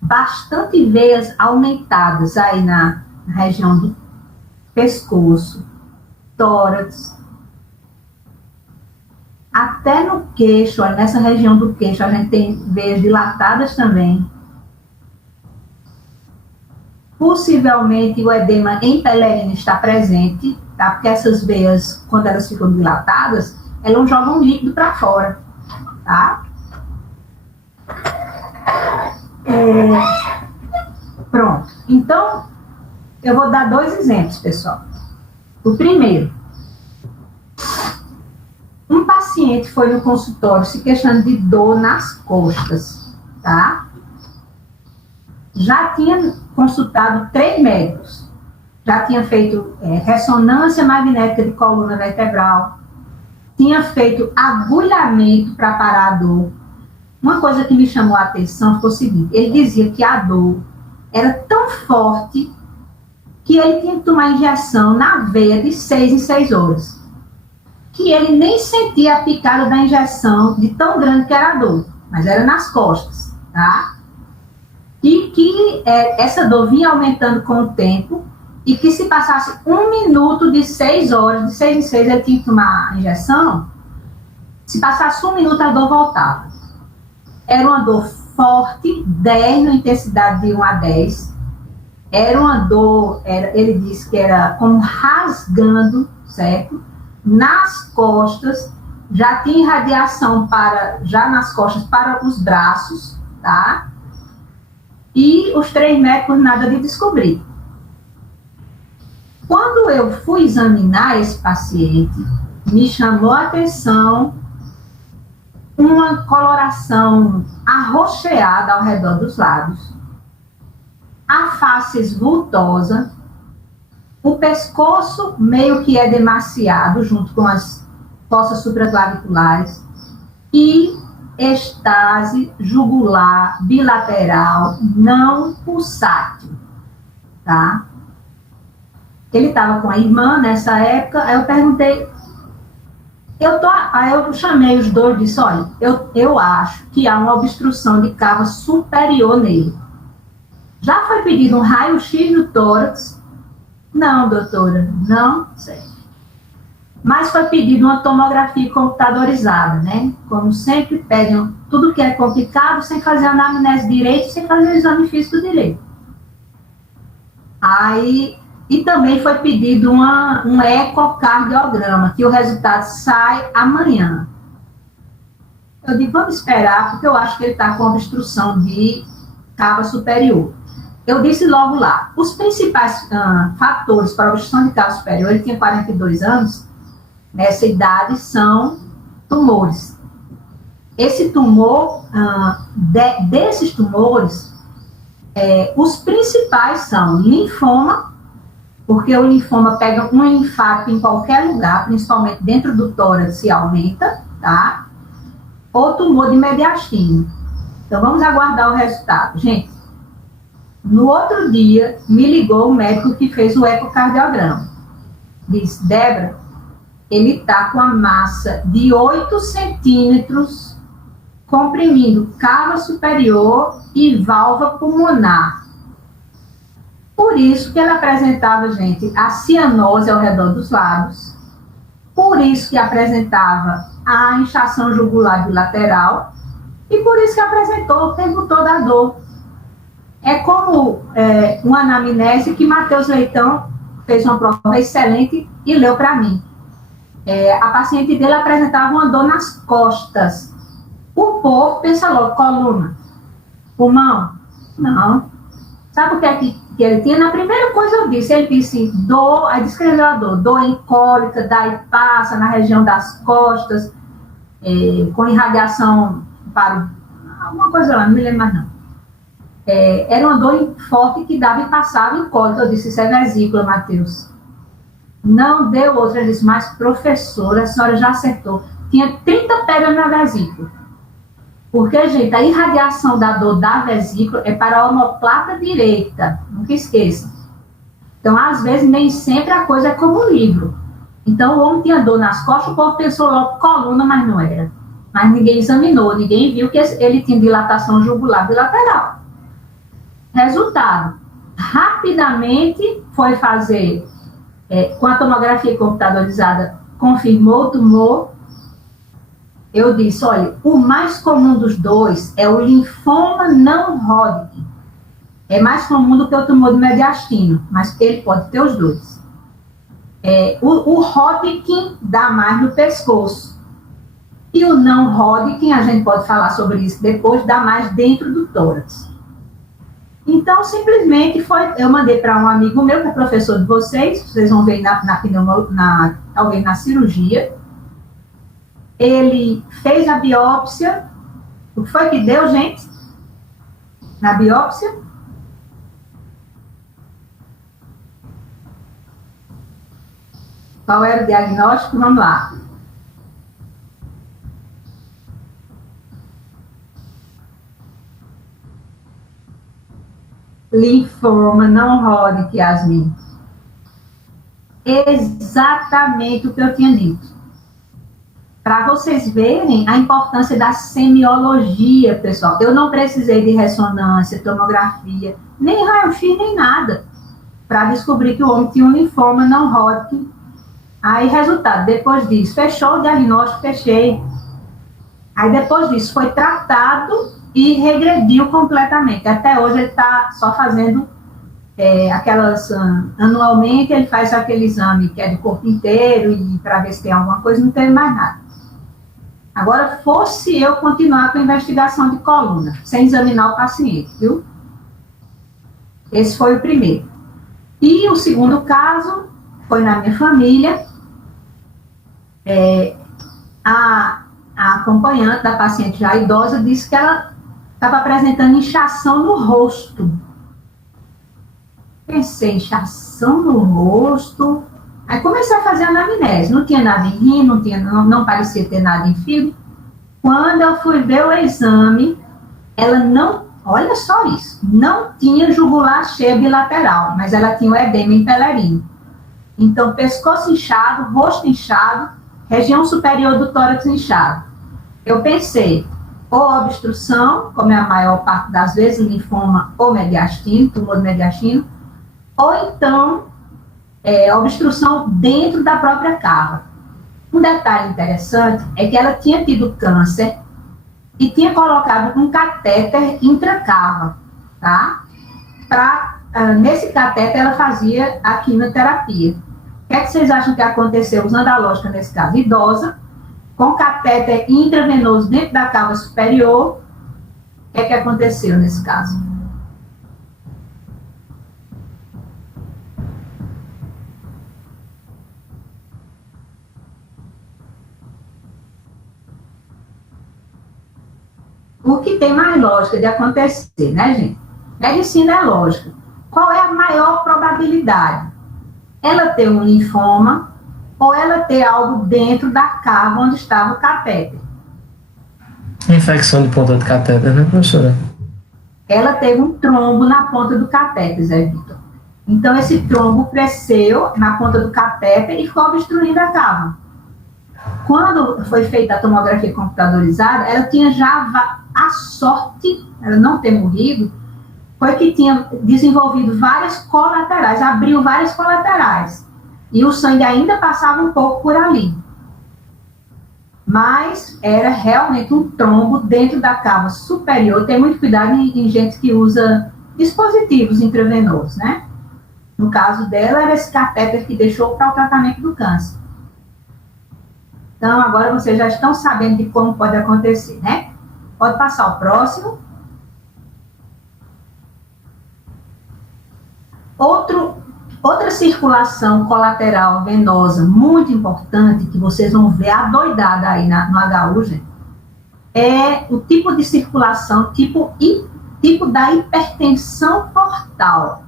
bastante veias aumentadas aí na região do pescoço, tórax, até no queixo, olha, nessa região do queixo a gente tem veias dilatadas também. Possivelmente o edema em Pellegrini está presente, tá? Porque essas veias, quando elas ficam dilatadas, elas jogam líquido para fora, tá? Pronto. Então, eu vou dar dois exemplos, pessoal. O primeiro, um paciente foi no consultório se queixando de dor nas costas, tá? Já tinha consultado 3 médicos, já tinha feito ressonância magnética de coluna vertebral, tinha feito agulhamento para parar a dor. Uma coisa que me chamou a atenção foi o seguinte, ele dizia que a dor era tão forte que ele tinha que tomar injeção na veia de 6 em 6 horas, que ele nem sentia a picada da injeção de tão grande que era a dor, mas era nas costas, tá? E que essa dor vinha aumentando com o tempo e que se passasse 1 minuto de 6 horas, de 6 em 6 ele tinha que tomar a injeção, se passasse 1 minuto a dor voltava. Era uma dor forte, 10 na intensidade de 1 a 10. Era uma dor, ele disse que era como rasgando, certo? Nas costas, já tinha irradiação já nas costas para os braços, tá? E os 3 médicos nada de descobrir. Quando eu fui examinar esse paciente, me chamou a atenção uma coloração arroxeada ao redor dos lábios, a face esvultosa, o pescoço meio que edemaciado junto com as fossas supraclaviculares e estase jugular bilateral não pulsátil, tá? Ele estava com a irmã nessa época, aí eu perguntei, aí eu chamei os dois e disse, olha, eu acho que há uma obstrução de cava superior nele. Já foi pedido um raio-x no tórax? Não, doutora, não sei. Mas foi pedido uma tomografia computadorizada, né? Como sempre pedem tudo que é complicado, sem fazer a anamnese direito, sem fazer o exame físico direito. Aí, e também foi pedido um ecocardiograma, que o resultado sai amanhã. Eu digo, vamos esperar, porque eu acho que ele está com obstrução de cava superior. Eu disse logo lá, os principais fatores para a obstrução de cava superior, ele tinha 42 anos, nessa idade, são tumores. Esse tumor, desses tumores, os principais são linfoma, porque o linfoma pega um infarto em qualquer lugar, principalmente dentro do tórax, se aumenta, tá? Ou tumor de mediastino. Então, vamos aguardar o resultado. Gente, no outro dia, me ligou o médico que fez o ecocardiograma. Disse, Débora, ele está com a massa de 8 centímetros, comprimindo cava superior e válvula pulmonar. Por isso que ele apresentava, gente, a cianose ao redor dos lábios. Por isso que apresentava a inchação jugular bilateral. E por isso que apresentou o tempo todo a dor. É como uma anamnese que Matheus Leitão fez uma prova excelente e leu para mim. A paciente dele apresentava uma dor nas costas. O povo pensa logo, coluna, pulmão? Não. Sabe o que é que ele tinha? Na primeira coisa eu disse, ele disse dor, aí descreveu a dor em cólica, daí passa na região das costas, com irradiação para alguma coisa lá, não me lembro mais não. Era uma dor forte que dava e passava em cólica. Eu disse, isso é vesícula, Matheus. Não deu outra. Ele disse, mas professora, a senhora já acertou. Tinha 30 pedras na vesícula. Porque, gente, a irradiação da dor da vesícula é para a omoplata direita. Nunca esqueça. Então, às vezes, nem sempre a coisa é como o livro. Então, o homem tinha dor nas costas, o povo pensou logo coluna, mas não era. Mas ninguém examinou, ninguém viu que ele tinha dilatação jugular bilateral. Resultado, rapidamente foi fazer, com a tomografia computadorizada, confirmou o tumor. Eu disse, olha, o mais comum dos dois é o linfoma não Hodgkin. É mais comum do que o tumor de mediastino, mas ele pode ter os dois. O Hodgkin dá mais no pescoço. E o não Hodgkin, a gente pode falar sobre isso depois, dá mais dentro do tórax. Então, simplesmente, eu mandei para um amigo meu, que é professor de vocês vão ver talvez na cirurgia. Ele fez a biópsia. O que foi que deu, gente? Na biópsia? Qual era o diagnóstico? Vamos lá. Linfoma não Hodgkin, Yasmin. Exatamente o que eu tinha dito. Para vocês verem a importância da semiologia, pessoal. Eu não precisei de ressonância, tomografia, nem raio-x, nem nada, para descobrir que o homem tinha um linfoma não Hodgkin. Aí, resultado, depois disso, fechou o diagnóstico, fechei. Aí, depois disso, foi tratado e regrediu completamente. Até hoje ele está só fazendo anualmente ele faz aquele exame que é do corpo inteiro e para ver se tem alguma coisa, não teve mais nada. Agora, fosse eu continuar com a investigação de coluna, sem examinar o paciente, viu? Esse foi o primeiro. E o segundo caso foi na minha família. A acompanhante da paciente já idosa disse que ela estava apresentando inchação no rosto. Pensei, inchação no rosto. Aí comecei a fazer a anamnese. Não tinha nada em rim, não parecia ter nada em fígado. Quando eu fui ver o exame, ela não, olha só isso, não tinha jugular cheia bilateral, mas ela tinha o edema impellerino. Então, pescoço inchado, rosto inchado, região superior do tórax inchado. Eu pensei, ou obstrução, como é a maior parte das vezes, linfoma ou mediastino, tumor mediastino, ou então obstrução dentro da própria cava. Um detalhe interessante é que ela tinha tido câncer e tinha colocado um catéter intracava, tá? Nesse catéter ela fazia a quimioterapia. O que é que vocês acham que aconteceu usando a lógica nesse caso? Idosa, com catéter intravenoso dentro da cava superior, o que é que aconteceu nesse caso? O que tem mais lógica de acontecer, né, gente? Medicina é lógica. Qual é a maior probabilidade? Ela ter um linfoma ou ela ter algo dentro da cava onde estava o catéter? Infecção de ponta de catéter, né, professora? Ela teve um trombo na ponta do catéter, Zé Vitor. Então, esse trombo cresceu na ponta do catéter e ficou obstruindo a cava. Quando foi feita a tomografia computadorizada, ela tinha já a sorte, ela não ter morrido, foi que tinha desenvolvido várias colaterais, abriu várias colaterais. E o sangue ainda passava um pouco por ali. Mas era realmente um trombo dentro da cava superior. Tem muito cuidado em gente que usa dispositivos intravenosos, né? No caso dela, era esse catéter que deixou para o tratamento do câncer. Então, agora vocês já estão sabendo de como pode acontecer, né? Pode passar o próximo. Outra circulação colateral venosa muito importante, que vocês vão ver adoidada aí no HU, gente, é o tipo de circulação, tipo da hipertensão portal.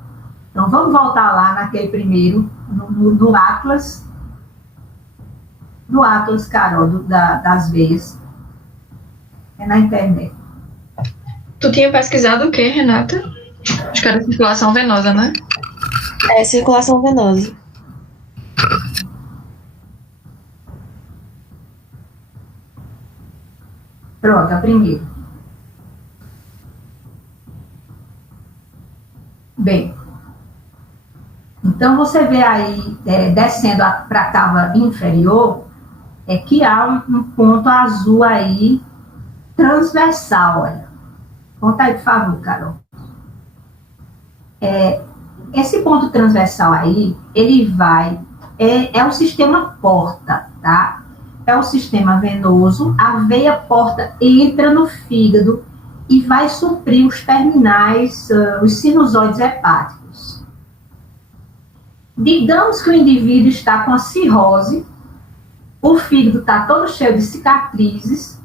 Então, vamos voltar lá naquele primeiro, no Atlas. Do Atlas, Carol, das veias. É na internet. Tu tinha pesquisado o quê, Renata? Acho que era circulação venosa, né? É circulação venosa. Pronto, a primeira. Bem, então você vê aí, descendo para a cava inferior, que há um ponto azul aí, transversal, olha. Conta aí, por favor, Carol. Esse ponto transversal aí, ele vai, é o sistema porta, tá? É o sistema venoso, a veia porta entra no fígado e vai suprir os terminais, os sinusoides hepáticos. Digamos que o indivíduo está com a cirrose, o fígado está todo cheio de cicatrizes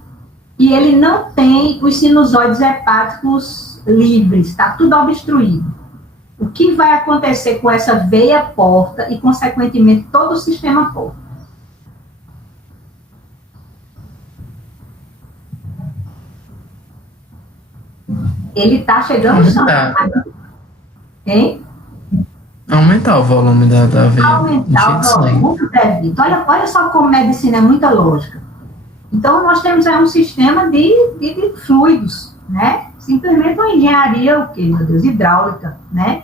e ele não tem os sinusoides hepáticos livres, está tudo obstruído. O que vai acontecer com essa veia porta e, consequentemente, todo o sistema porta? Ele está chegando sangue. Hein? Aumentar o volume da veia. Aumentar o volume, muito devido. Olha só como medicina é muita lógica. Então, nós temos aí um sistema de fluidos, né? Simplesmente uma engenharia, o quê, meu Deus? Hidráulica, né?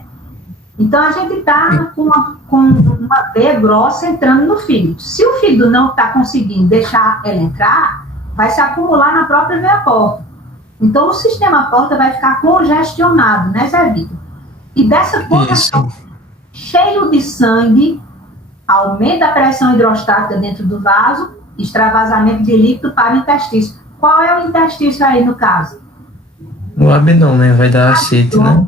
Então, a gente está com uma veia grossa entrando no fígado. Se o fígado não está conseguindo deixar ela entrar, vai se acumular na própria veia porta. Então, o sistema porta vai ficar congestionado, né, Zé Vitor? E dessa congestão, cheio de sangue, aumenta a pressão hidrostática dentro do vaso, extravasamento de líquido para o intestino. Qual é o intestino aí, no caso? O abdômen vai dar ascite, né?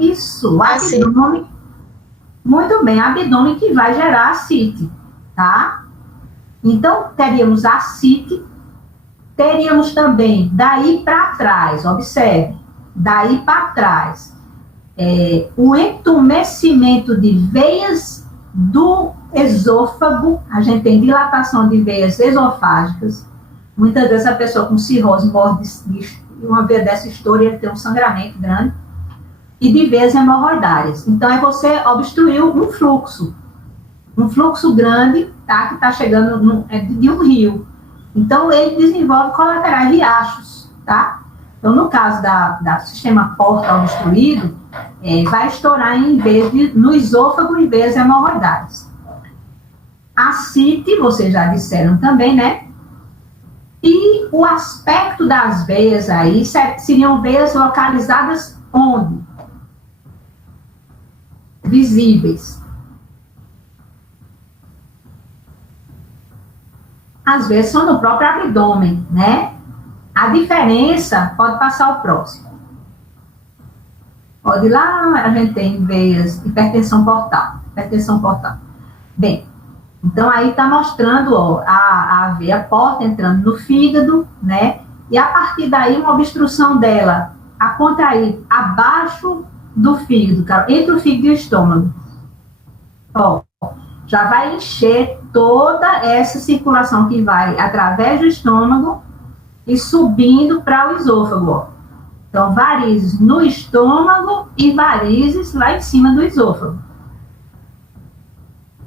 Isso, abdômen. Muito bem, abdômen que vai gerar ascite, tá? Então, teríamos ascite, teríamos também, daí para trás, observe, daí para trás, o entumecimento de veias do esôfago, a gente tem dilatação de veias esofágicas, muitas vezes a pessoa com cirrose morre de uma veia dessa estoura, ele tem um sangramento grande, e de veias hemorroidárias. Então, é você obstruir um fluxo grande, tá, que está chegando de um rio. Então, ele desenvolve colaterais riachos, tá? Então, no caso do sistema porta obstruído, vai estourar no esôfago em veias hemorroidárias. Ascite, vocês já disseram também, né? E o aspecto das veias aí seriam veias localizadas onde? Visíveis. Às vezes são no próprio abdômen, né? A diferença, pode passar o próximo. Pode ir lá, a gente tem veias, hipertensão portal. Bem, então aí está mostrando, ó, a veia porta entrando no fígado, né? E a partir daí uma obstrução dela a contrair abaixo do fígado, entre o fígado e o estômago. Ó, já vai encher toda essa circulação que vai através do estômago e subindo para o esôfago, ó. Então, varizes no estômago e varizes lá em cima do esôfago.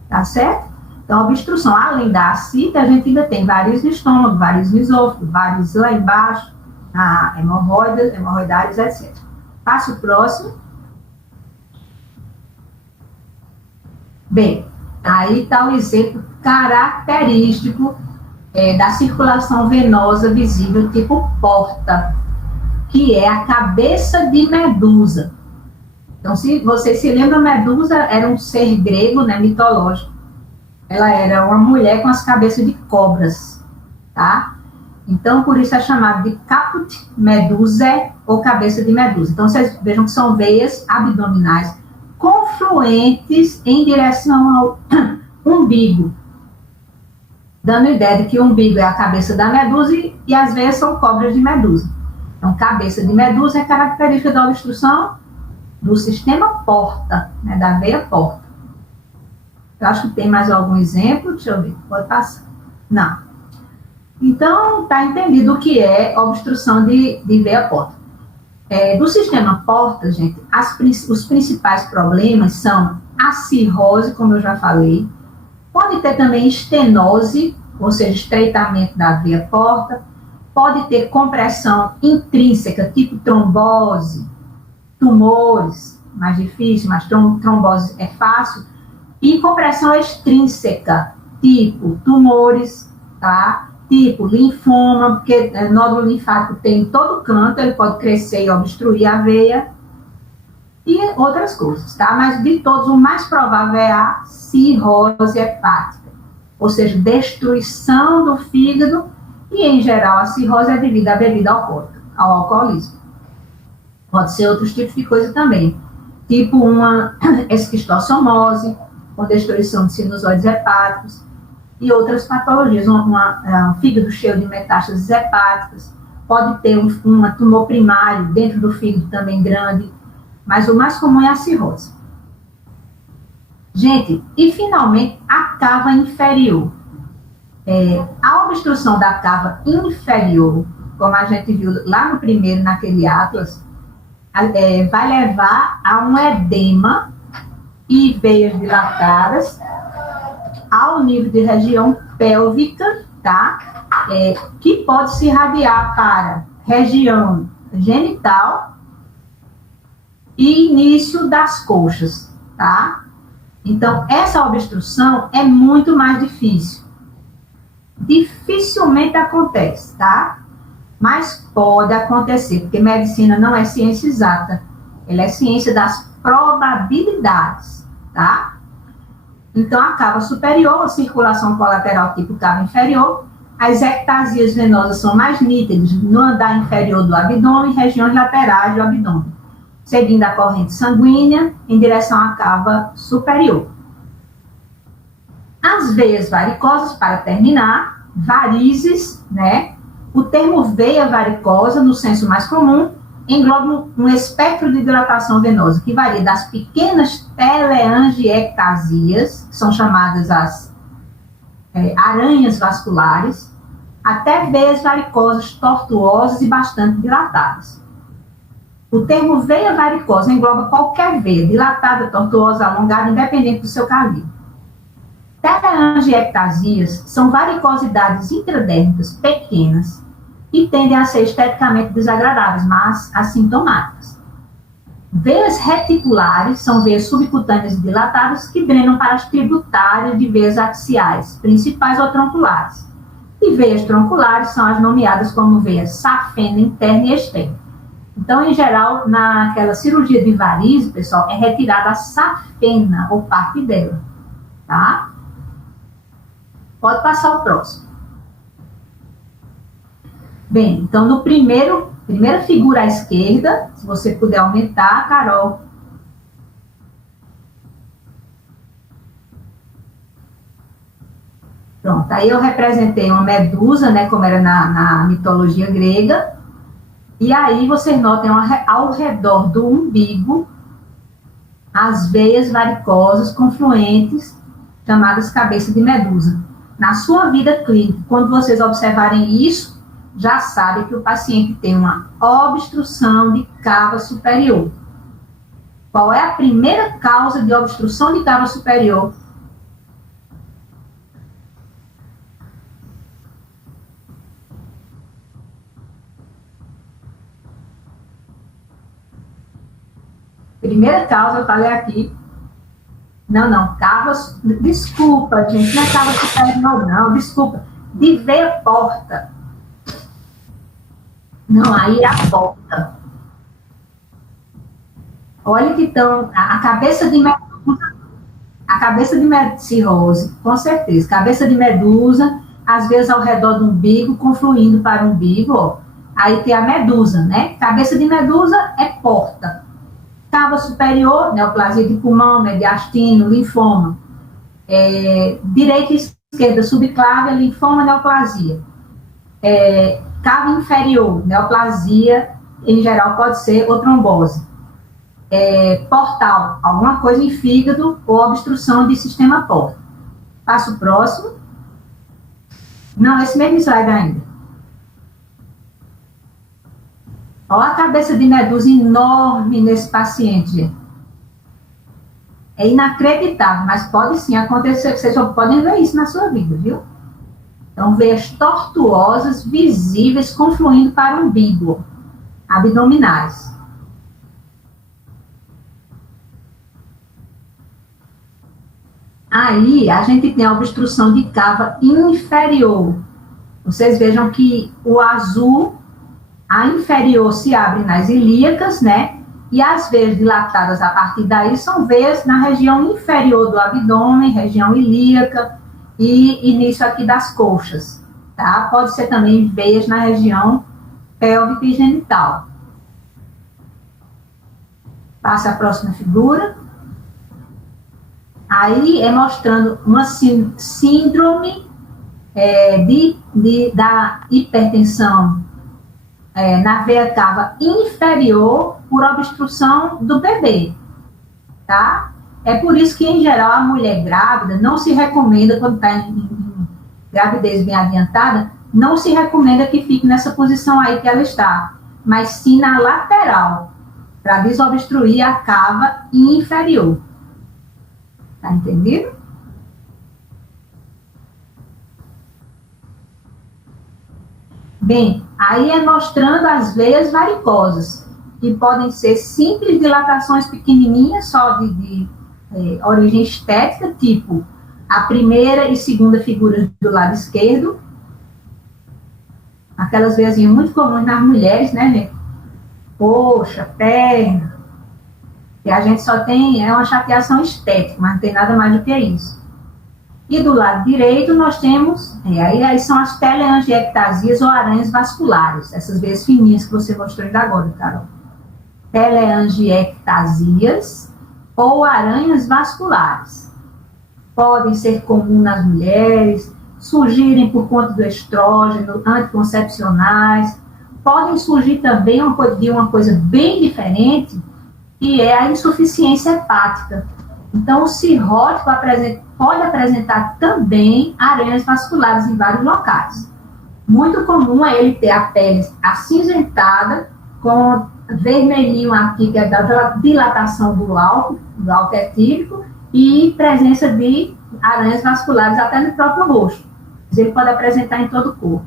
Tá certo? Então, a obstrução, além da ascite, a gente ainda tem varizes no estômago, varizes no esôfago, varizes lá embaixo, hemorroidários, etc. Passa o próximo. Bem, aí está o exemplo característico da circulação venosa visível tipo porta, que é a cabeça de Medusa. Então, se vocês se lembram, Medusa era um ser grego, né, mitológico. Ela era uma mulher com as cabeças de cobras, tá? Então, por isso é chamado de caput medusae ou cabeça de Medusa. Então, vocês vejam que são veias abdominais confluentes em direção ao umbigo, dando ideia de que o umbigo é a cabeça da Medusa e as veias são cobras de Medusa. Então, cabeça de Medusa é característica da obstrução do sistema porta, né, da veia porta. Eu acho que tem mais algum exemplo, deixa eu ver, pode passar. Não. Então, está entendido o que é obstrução de veia porta. Do sistema porta, gente, os principais problemas são a cirrose, como eu já falei, pode ter também estenose, ou seja, estreitamento da veia porta, pode ter compressão intrínseca, tipo trombose, tumores, mais difícil, mas trombose é fácil, e compressão extrínseca, tipo tumores, tá? Tipo linfoma, porque nódulo linfático tem em todo canto, ele pode crescer e obstruir a veia, e outras coisas, tá? Mas de todos, o mais provável é a cirrose hepática, ou seja, destruição do fígado, e em geral a cirrose é devida à bebida alcoólica, ao alcoolismo. Pode ser outros tipos de coisa também, tipo uma esquistossomose, com destruição de sinusoides hepáticos, e outras patologias, um fígado cheio de metástases hepáticas, pode ter um tumor primário dentro do fígado também grande, mas o mais comum é a cirrose. Gente, e finalmente a cava inferior. A obstrução da cava inferior, como a gente viu lá no primeiro, naquele atlas, vai levar a um edema e veias dilatadas ao nível de região pélvica, tá? Que pode se irradiar para região genital e início das coxas, tá? Então, essa obstrução é muito mais difícil. Dificilmente acontece, tá? Mas pode acontecer, porque medicina não é ciência exata, ela é ciência das probabilidades, tá? Então, a cava superior, a circulação colateral tipo cava inferior, as ectasias venosas são mais nítidas no andar inferior do abdômen, regiões laterais do abdômen, seguindo a corrente sanguínea em direção à cava superior. As veias varicosas, para terminar, varizes, né? O termo veia varicosa, no senso mais comum, engloba um espectro de dilatação venosa que varia das pequenas teleangiectasias, que são chamadas as aranhas vasculares, até veias varicosas tortuosas e bastante dilatadas. O termo veia varicosa engloba qualquer veia, dilatada, tortuosa, alongada, independente do seu calibre. Teleangiectasias são varicosidades intradérmicas pequenas e tendem a ser esteticamente desagradáveis, mas assintomáticas. Veias reticulares são veias subcutâneas dilatadas que drenam para as tributárias de veias axiais, principais ou tronculares. E veias tronculares são as nomeadas como veias safena interna e externa. Então, em geral, naquela cirurgia de varize, pessoal, é retirada a safena ou parte dela, tá? Pode passar o próximo. Bem, então, no primeira figura à esquerda, se você puder aumentar, Carol. Pronto, aí eu representei uma medusa, né, como era na mitologia grega, e aí vocês notam ao redor do umbigo as veias varicosas confluentes, chamadas cabeça de medusa. Na sua vida clínica, quando vocês observarem isso, já sabe que o paciente tem uma obstrução de cava superior. Qual é a primeira causa de obstrução de cava superior? Primeira causa, eu falei aqui. Não, cava. Desculpa, gente, não é cava superior, não, desculpa. De veia porta. Não, aí é a porta. Olha que então, a cabeça de medusa, cirrose, com certeza. Cabeça de medusa, às vezes ao redor do umbigo, confluindo para o umbigo, ó. Aí tem a medusa, né? Cabeça de medusa é porta. Cava superior, neoplasia de pulmão, mediastino, linfoma. Direita e esquerda, subclávia, linfoma, neoplasia. Cava inferior, neoplasia, em geral pode ser ou trombose. Portal, alguma coisa em fígado ou obstrução de sistema pórtico. Passo o próximo. Não, esse mesmo slide ainda. Olha a cabeça de medusa enorme nesse paciente, gente. É inacreditável, mas pode sim acontecer, vocês só podem ver isso na sua vida, viu? Então, veias tortuosas, visíveis, confluindo para o umbigo, abdominais. Aí, a gente tem a obstrução de cava inferior. Vocês vejam que o azul, a inferior se abre nas ilíacas, né? E as veias dilatadas a partir daí são veias na região inferior do abdômen, região ilíaca e início aqui das coxas, tá? Pode ser também veias na região pélvica e genital. Passa a próxima figura. Aí é mostrando uma síndrome da hipertensão na veia cava inferior por obstrução do bebê, tá? É por isso que, em geral, a mulher grávida não se recomenda, quando está em gravidez bem adiantada, não se recomenda que fique nessa posição aí que ela está, mas sim na lateral, para desobstruir a cava inferior. Tá entendido? Bem, aí é mostrando as veias varicosas, que podem ser simples dilatações pequenininhas, só de origem estética, tipo a primeira e segunda figura do lado esquerdo. aquelas veiazinhas muito comuns nas mulheres, né? Coxa, perna, que a gente só tem, é uma chapeação estética, mas não tem nada mais do que isso. E do lado direito nós temos, aí são as teleangiectasias ou aranhas vasculares, essas veias fininhas que você mostrou ainda agora, Carol. Teleangiectasias ou aranhas vasculares. Podem ser comuns nas mulheres, surgirem por conta do estrógeno, anticoncepcionais, podem surgir também de uma coisa bem diferente, que é a insuficiência hepática. Então, o cirrótico pode apresentar também aranhas vasculares em vários locais. Muito comum é ele ter a pele acinzentada, com vermelhinho aqui, que é da dilatação do álcool etílico, e presença de aranhas vasculares até no próprio rosto. Ele pode apresentar em todo o corpo.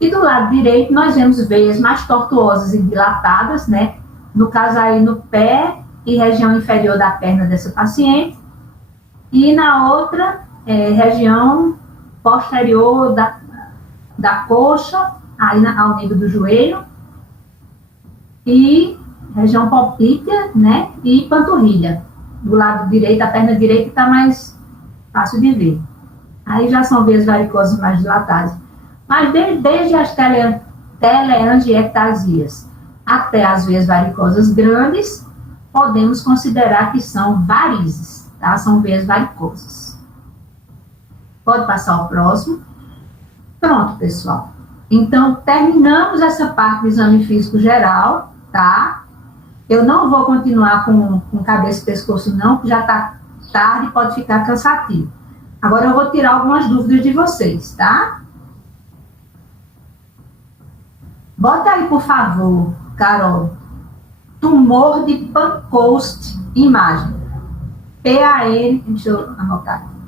E do lado direito, nós vemos veias mais tortuosas e dilatadas, né? No caso aí no pé e região inferior da perna dessa paciente. E na outra, região posterior da coxa, aí ao nível do joelho. E região palpítea, né? E panturrilha. Do lado direito, a perna direita está mais fácil de ver. Aí já são veias varicosas mais dilatadas. Mas desde as teleangiectasias até as veias varicosas grandes, podemos considerar que são varizes, tá? São veias varicosas. Pode passar o próximo. Pronto, pessoal. Então, terminamos essa parte do exame físico geral, tá? Eu não vou continuar com cabeça e pescoço, não, porque já está tarde e pode ficar cansativo. Agora eu vou tirar algumas dúvidas de vocês, tá? Bota aí, por favor, Carol. Tumor de Pancoast, imagem. PAN, deixa eu anotar aqui.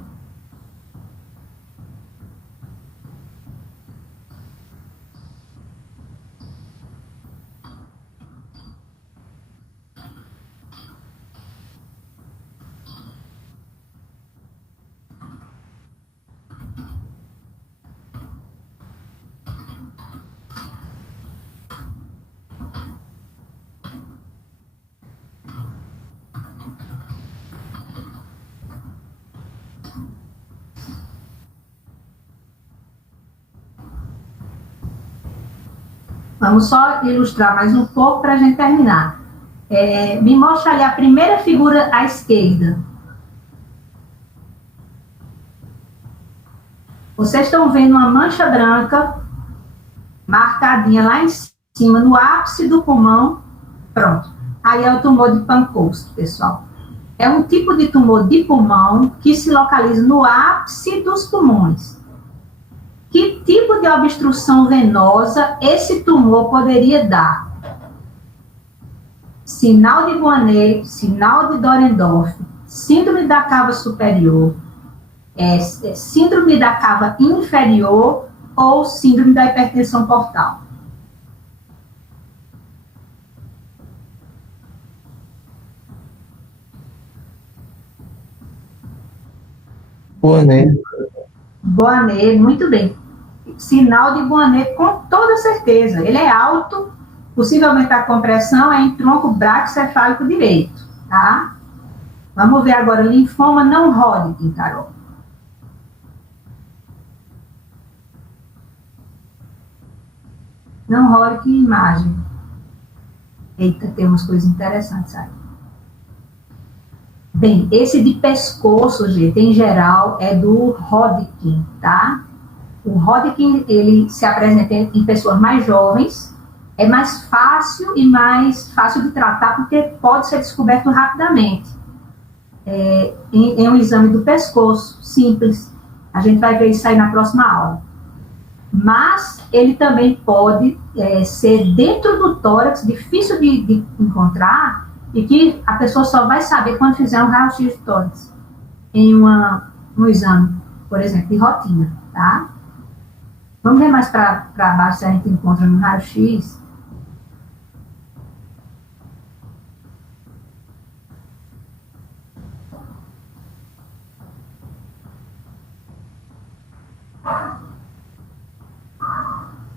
Vamos só ilustrar mais um pouco para a gente terminar. Me mostra ali a primeira figura à esquerda. Vocês estão vendo uma mancha branca marcadinha lá em cima, no ápice do pulmão. Pronto. Aí é o tumor de Pancoast, pessoal. É um tipo de tumor de pulmão que se localiza no ápice dos pulmões. Que tipo de obstrução venosa esse tumor poderia dar? Sinal de Guanet, sinal de Dorendorf, síndrome da cava superior, síndrome da cava inferior ou síndrome da hipertensão portal. Guanet. Guanet, muito bem. Sinal de Guanet, com toda certeza. Ele é alto, possivelmente a compressão é em tronco braquicefálico direito, tá? Vamos ver agora linfoma não Hodgkin, Carol. Não Hodgkin, imagem. Eita, tem umas coisas interessantes aí. Bem, esse de pescoço, gente, em geral, é do Hodgkin, tá? O Hodgkin, ele se apresenta em pessoas mais jovens, é mais fácil e mais fácil de tratar, porque pode ser descoberto rapidamente. Em um exame do pescoço, simples. A gente vai ver isso aí na próxima aula. Mas ele também pode ser dentro do tórax, difícil de encontrar, e que a pessoa só vai saber quando fizer um raio-x de tórax, em um exame, por exemplo, de rotina, tá? Vamos ver mais para baixo se a gente encontra no raio-x.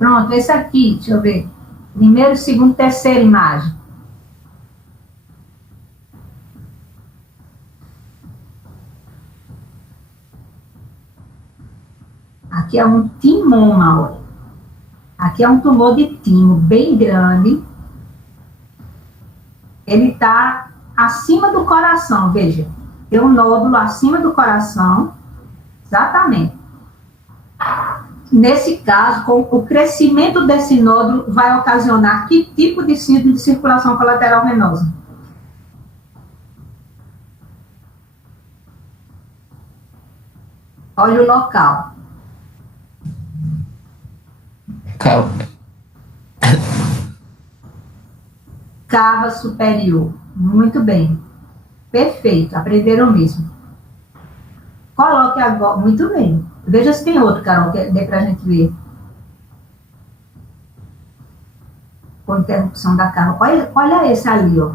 Pronto, esse aqui, deixa eu ver. Primeiro, segundo, terceira imagem. Aqui é um timoma, olha. Aqui é um tumor de timo bem grande. Ele está acima do coração, veja. Tem um nódulo acima do coração. Exatamente. Nesse caso, com o crescimento desse nódulo vai ocasionar que tipo de síndrome de circulação colateral venosa? Olha o local. Cava superior. Muito bem. Perfeito. Aprenderam mesmo. Coloque agora. Muito bem. Veja se tem outro, Carol, que dê para a gente ver. Com interrupção da cava. Olha esse ali, ó.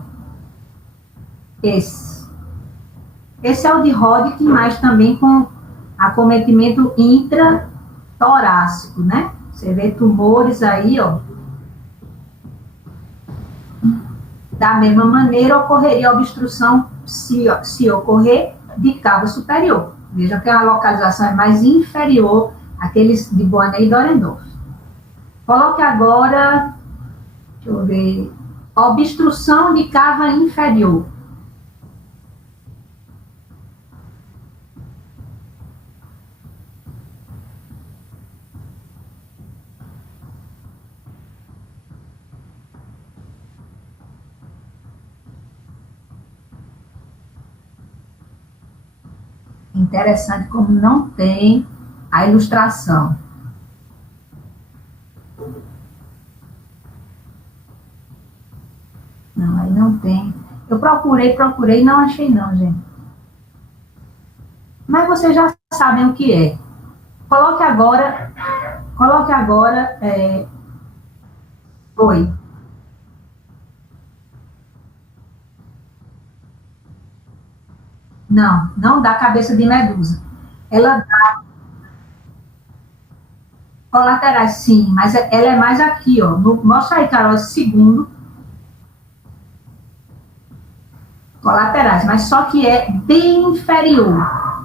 Esse. Esse é o de Hodgkin, mas também com acometimento intratorácico, né? Você vê tumores aí, ó. Da mesma maneira, ocorreria obstrução, se ocorrer, de cava superior. Veja que a localização é mais inferior àqueles de Bonnet e Dorendorf. Coloque agora, deixa eu ver, obstrução de cava inferior. Interessante como não tem a ilustração. Não, aí não tem. Eu procurei e não achei não, gente. Mas vocês já sabem o que é. Coloque agora, oi. Não dá cabeça de medusa. Ela dá colaterais, sim, mas ela é mais aqui, ó. Mostra aí, Carol, esse segundo. Colaterais, mas só que é bem inferior.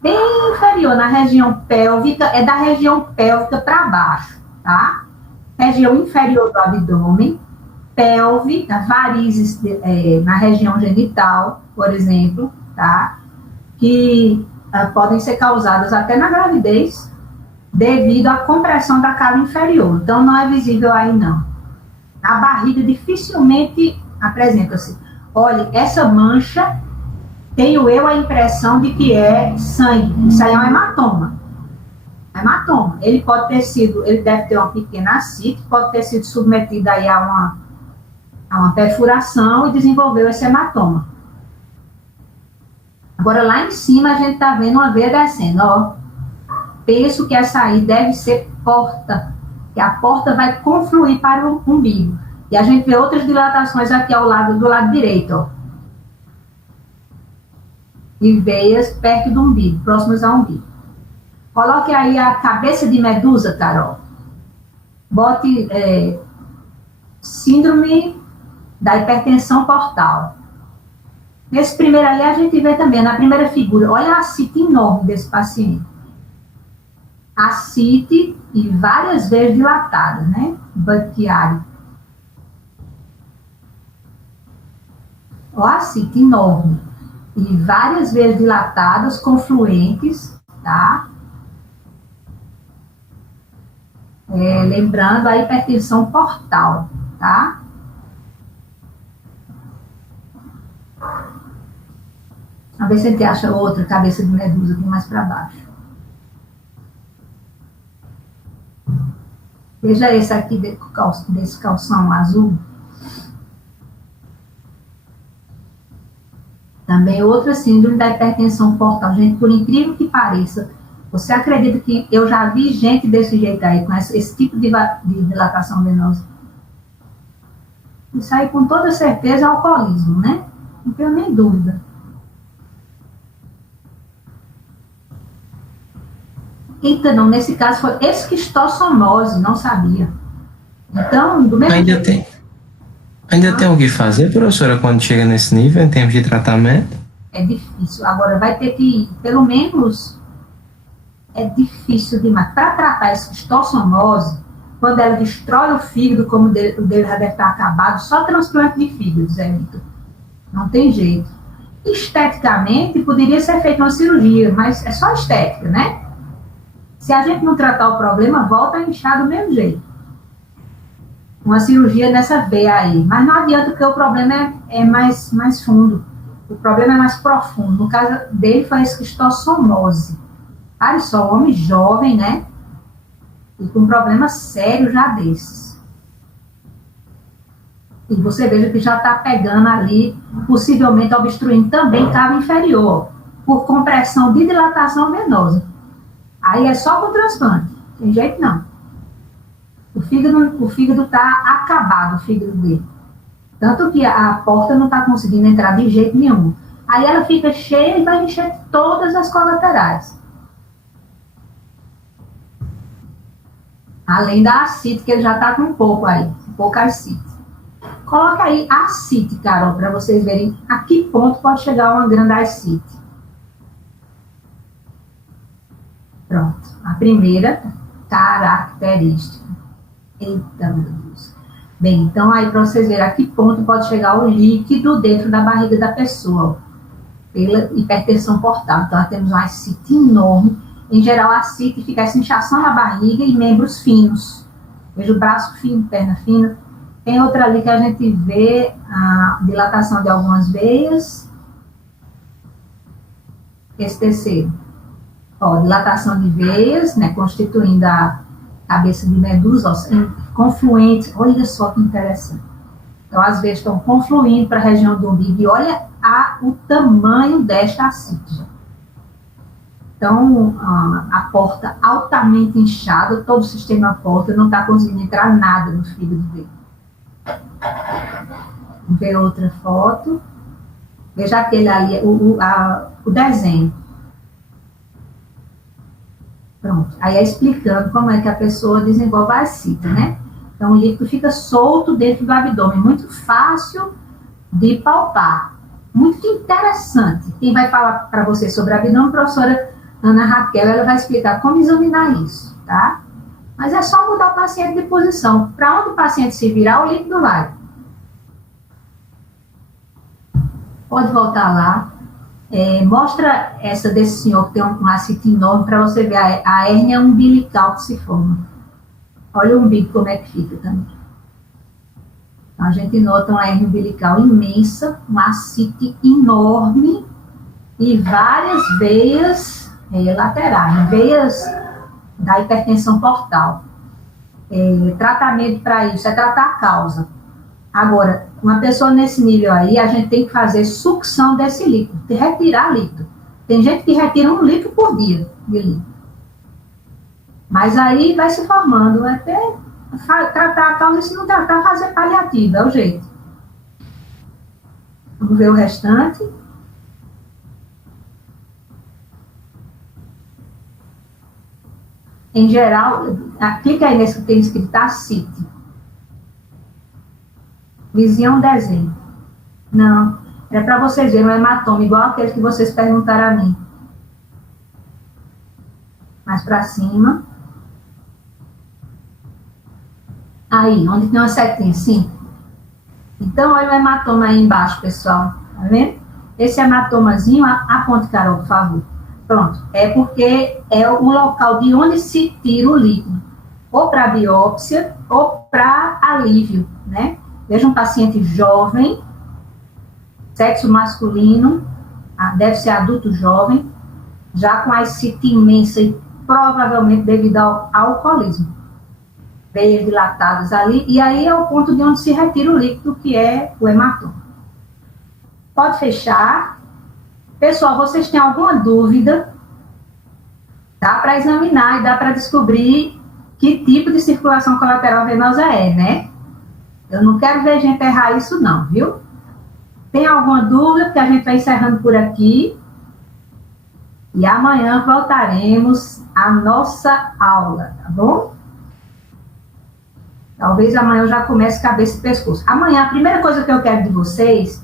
Bem inferior na região pélvica, é da região pélvica para baixo, tá? Região inferior do abdômen, pelve, varizes na região genital, por exemplo, tá? Que podem ser causadas até na gravidez, devido à compressão da cava inferior. Então, não é visível aí, não. A barriga dificilmente apresenta-se. Olha, essa mancha, tenho eu a impressão de que é sangue. Isso aí é um hematoma. Hematoma. Ele deve ter uma pequena ascite, pode ter sido submetido aí a uma perfuração e desenvolveu esse hematoma. Agora, lá em cima, a gente está vendo uma veia descendo, ó. Penso que essa aí deve ser porta, que a porta vai confluir para o umbigo. E a gente vê outras dilatações aqui do lado direito, ó. E veias perto do umbigo, próximas ao umbigo. Coloque aí a cabeça de medusa, Carol. Bote síndrome da hipertensão portal. Nesse primeiro ali, a gente vê também, na primeira figura, olha a ascite enorme desse paciente. Ascite e várias vezes dilatada, né? Banquiário. Ó, ascite enorme. E várias vezes dilatadas, confluentes, tá? Lembrando a hipertensão portal, tá? Vamos ver se a gente acha outra cabeça de medusa aqui mais para baixo. Veja esse aqui desse calção azul. Também outra síndrome da hipertensão portal. Gente, por incrível que pareça, você acredita que eu já vi gente desse jeito aí, com esse tipo de dilatação venosa? Isso aí, com toda certeza, é alcoolismo, né? Não tenho nem dúvida. Eita, não, nesse caso foi esquistossomose, não sabia. Então, do mesmo Ainda tem o que fazer, professora, quando chega nesse nível, em termos de tratamento? É difícil. Agora, vai ter que, pelo menos, é difícil demais. Para tratar a esquistossomose, quando ela destrói o fígado, como o dele já deve estar acabado, só transplante de fígado, Zé Vitor. Não tem jeito. Esteticamente, poderia ser feita uma cirurgia, mas é só estética, né? Se a gente não tratar o problema, volta a inchar do mesmo jeito. Uma cirurgia nessa veia aí. Mas não adianta, porque o problema é mais fundo. O problema é mais profundo. No caso dele, foi a esquistossomose. Olha só, homem jovem, né? E com um problema sério já desses. E você veja que já está pegando ali, possivelmente obstruindo também cabo inferior, por compressão de dilatação venosa. Aí é só com transplante, tem jeito não. O fígado está acabado, o fígado dele. Tanto que a porta não está conseguindo entrar de jeito nenhum. Aí ela fica cheia e vai encher todas as colaterais. Além da ascite, que ele já está com um pouco aí, pouca ascite. Coloca aí ascite, Carol, para vocês verem a que ponto pode chegar uma grande ascite. Pronto. A primeira característica. Eita, meu Deus. Bem, então aí para vocês verem a que ponto pode chegar o líquido dentro da barriga da pessoa, pela hipertensão portal. Então, nós temos uma ascite enorme. Em geral, a ascite fica essa inchação na barriga e membros finos. Veja o braço fino, perna fina. Tem outra ali que a gente vê a dilatação de algumas veias. Esse terceiro. Ó, dilatação de veias, né, constituindo a cabeça de medusa, ó, confluente. Olha só que interessante. Então, as veias estão confluindo para a região do umbigo. E olha o tamanho desta ascite. Então, a porta altamente inchada, todo o sistema porta, não está conseguindo entrar nada no fígado dele. Vamos ver outra foto. Veja aquele ali, o desenho. Pronto. Aí é explicando como é que a pessoa desenvolve a ascite, né? Então, o líquido fica solto dentro do abdômen, muito fácil de palpar. Muito interessante. Quem vai falar para você sobre abdômen, a professora Ana Raquel, ela vai explicar como examinar isso, tá? Mas é só mudar o paciente de posição. Para onde o paciente se virar, o líquido vai. Pode voltar lá. Mostra essa desse senhor que tem um ascite enorme para você ver a hérnia umbilical que se forma. Olha o umbigo como é que fica também. Então, a gente nota uma hérnia umbilical imensa, um ascite enorme e várias veias laterais, veias da hipertensão portal. Tratamento para isso é tratar a causa. Agora, uma pessoa nesse nível aí, a gente tem que fazer sucção desse líquido, de retirar líquido. Tem gente que retira 1 litro por dia de líquido. Mas aí vai se formando, até tratar a causa, e se não tratar, fazer paliativo, é o jeito. Vamos ver o restante. Em geral, clica aí nesse que tem escrito ascite. Vizinho um desenho. Não, é para vocês verem um hematoma, igual aquele que vocês perguntaram a mim. Mais para cima. Aí, onde tem uma setinha, sim. Então, olha o hematoma aí embaixo, pessoal. Tá vendo? Esse hematomazinho, aponte, Carol, por favor. Pronto. É porque é o local de onde se tira o líquido. Ou para biópsia, ou para alívio, né? Veja um paciente jovem, sexo masculino, deve ser adulto jovem, já com a ascite imensa e provavelmente devido ao alcoolismo. Veias dilatadas ali, e aí é o ponto de onde se retira o líquido, que é o hematoma. Pode fechar. Pessoal, vocês têm alguma dúvida? Dá para examinar e dá para descobrir que tipo de circulação colateral venosa é, né? Eu não quero ver gente errar isso não, viu? Tem alguma dúvida? Porque a gente vai encerrando por aqui. E amanhã voltaremos à nossa aula, tá bom? Talvez amanhã eu já comece cabeça e pescoço. Amanhã, a primeira coisa que eu quero de vocês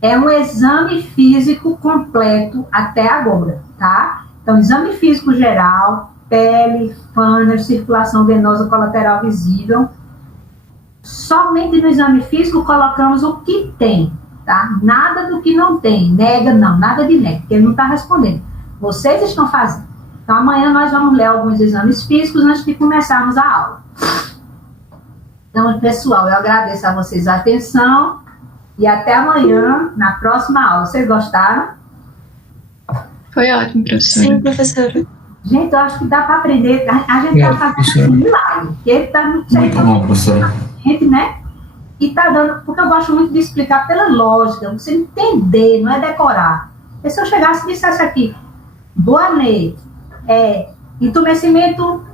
é um exame físico completo até agora, tá? Então, exame físico geral, pele, fânner, circulação venosa colateral visível. Somente no exame físico colocamos o que tem, tá? Nada do que não tem, nega não, nada de nega, porque ele não está respondendo. Vocês estão fazendo. Então, amanhã nós vamos ler alguns exames físicos antes de começarmos a aula. Então, pessoal, eu agradeço a vocês a atenção e até amanhã, na próxima aula. Vocês gostaram? Foi ótimo, professora. Sim, professora. Gente, eu acho que dá para aprender. A gente está fazendo um milagre. Ele está muito bom, professora. Né? E está dando, porque eu gosto muito de explicar pela lógica, você entender, não é decorar. E se eu chegasse e dissesse aqui, boa noite, entumecimento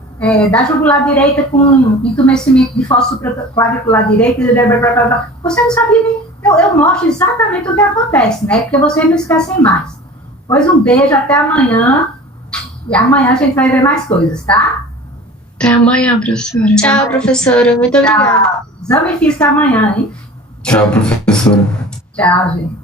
da jugular direita com entumecimento de fossa supraclavicular direita, você não sabia nem, eu mostro exatamente o que acontece, né? Porque vocês não esquecem mais. Pois um beijo, até amanhã, e amanhã a gente vai ver mais coisas, tá? Até amanhã, professora. Tchau, professora. Muito obrigada. Tchau. Exame físico amanhã, hein? Tchau, professora. Tchau, gente.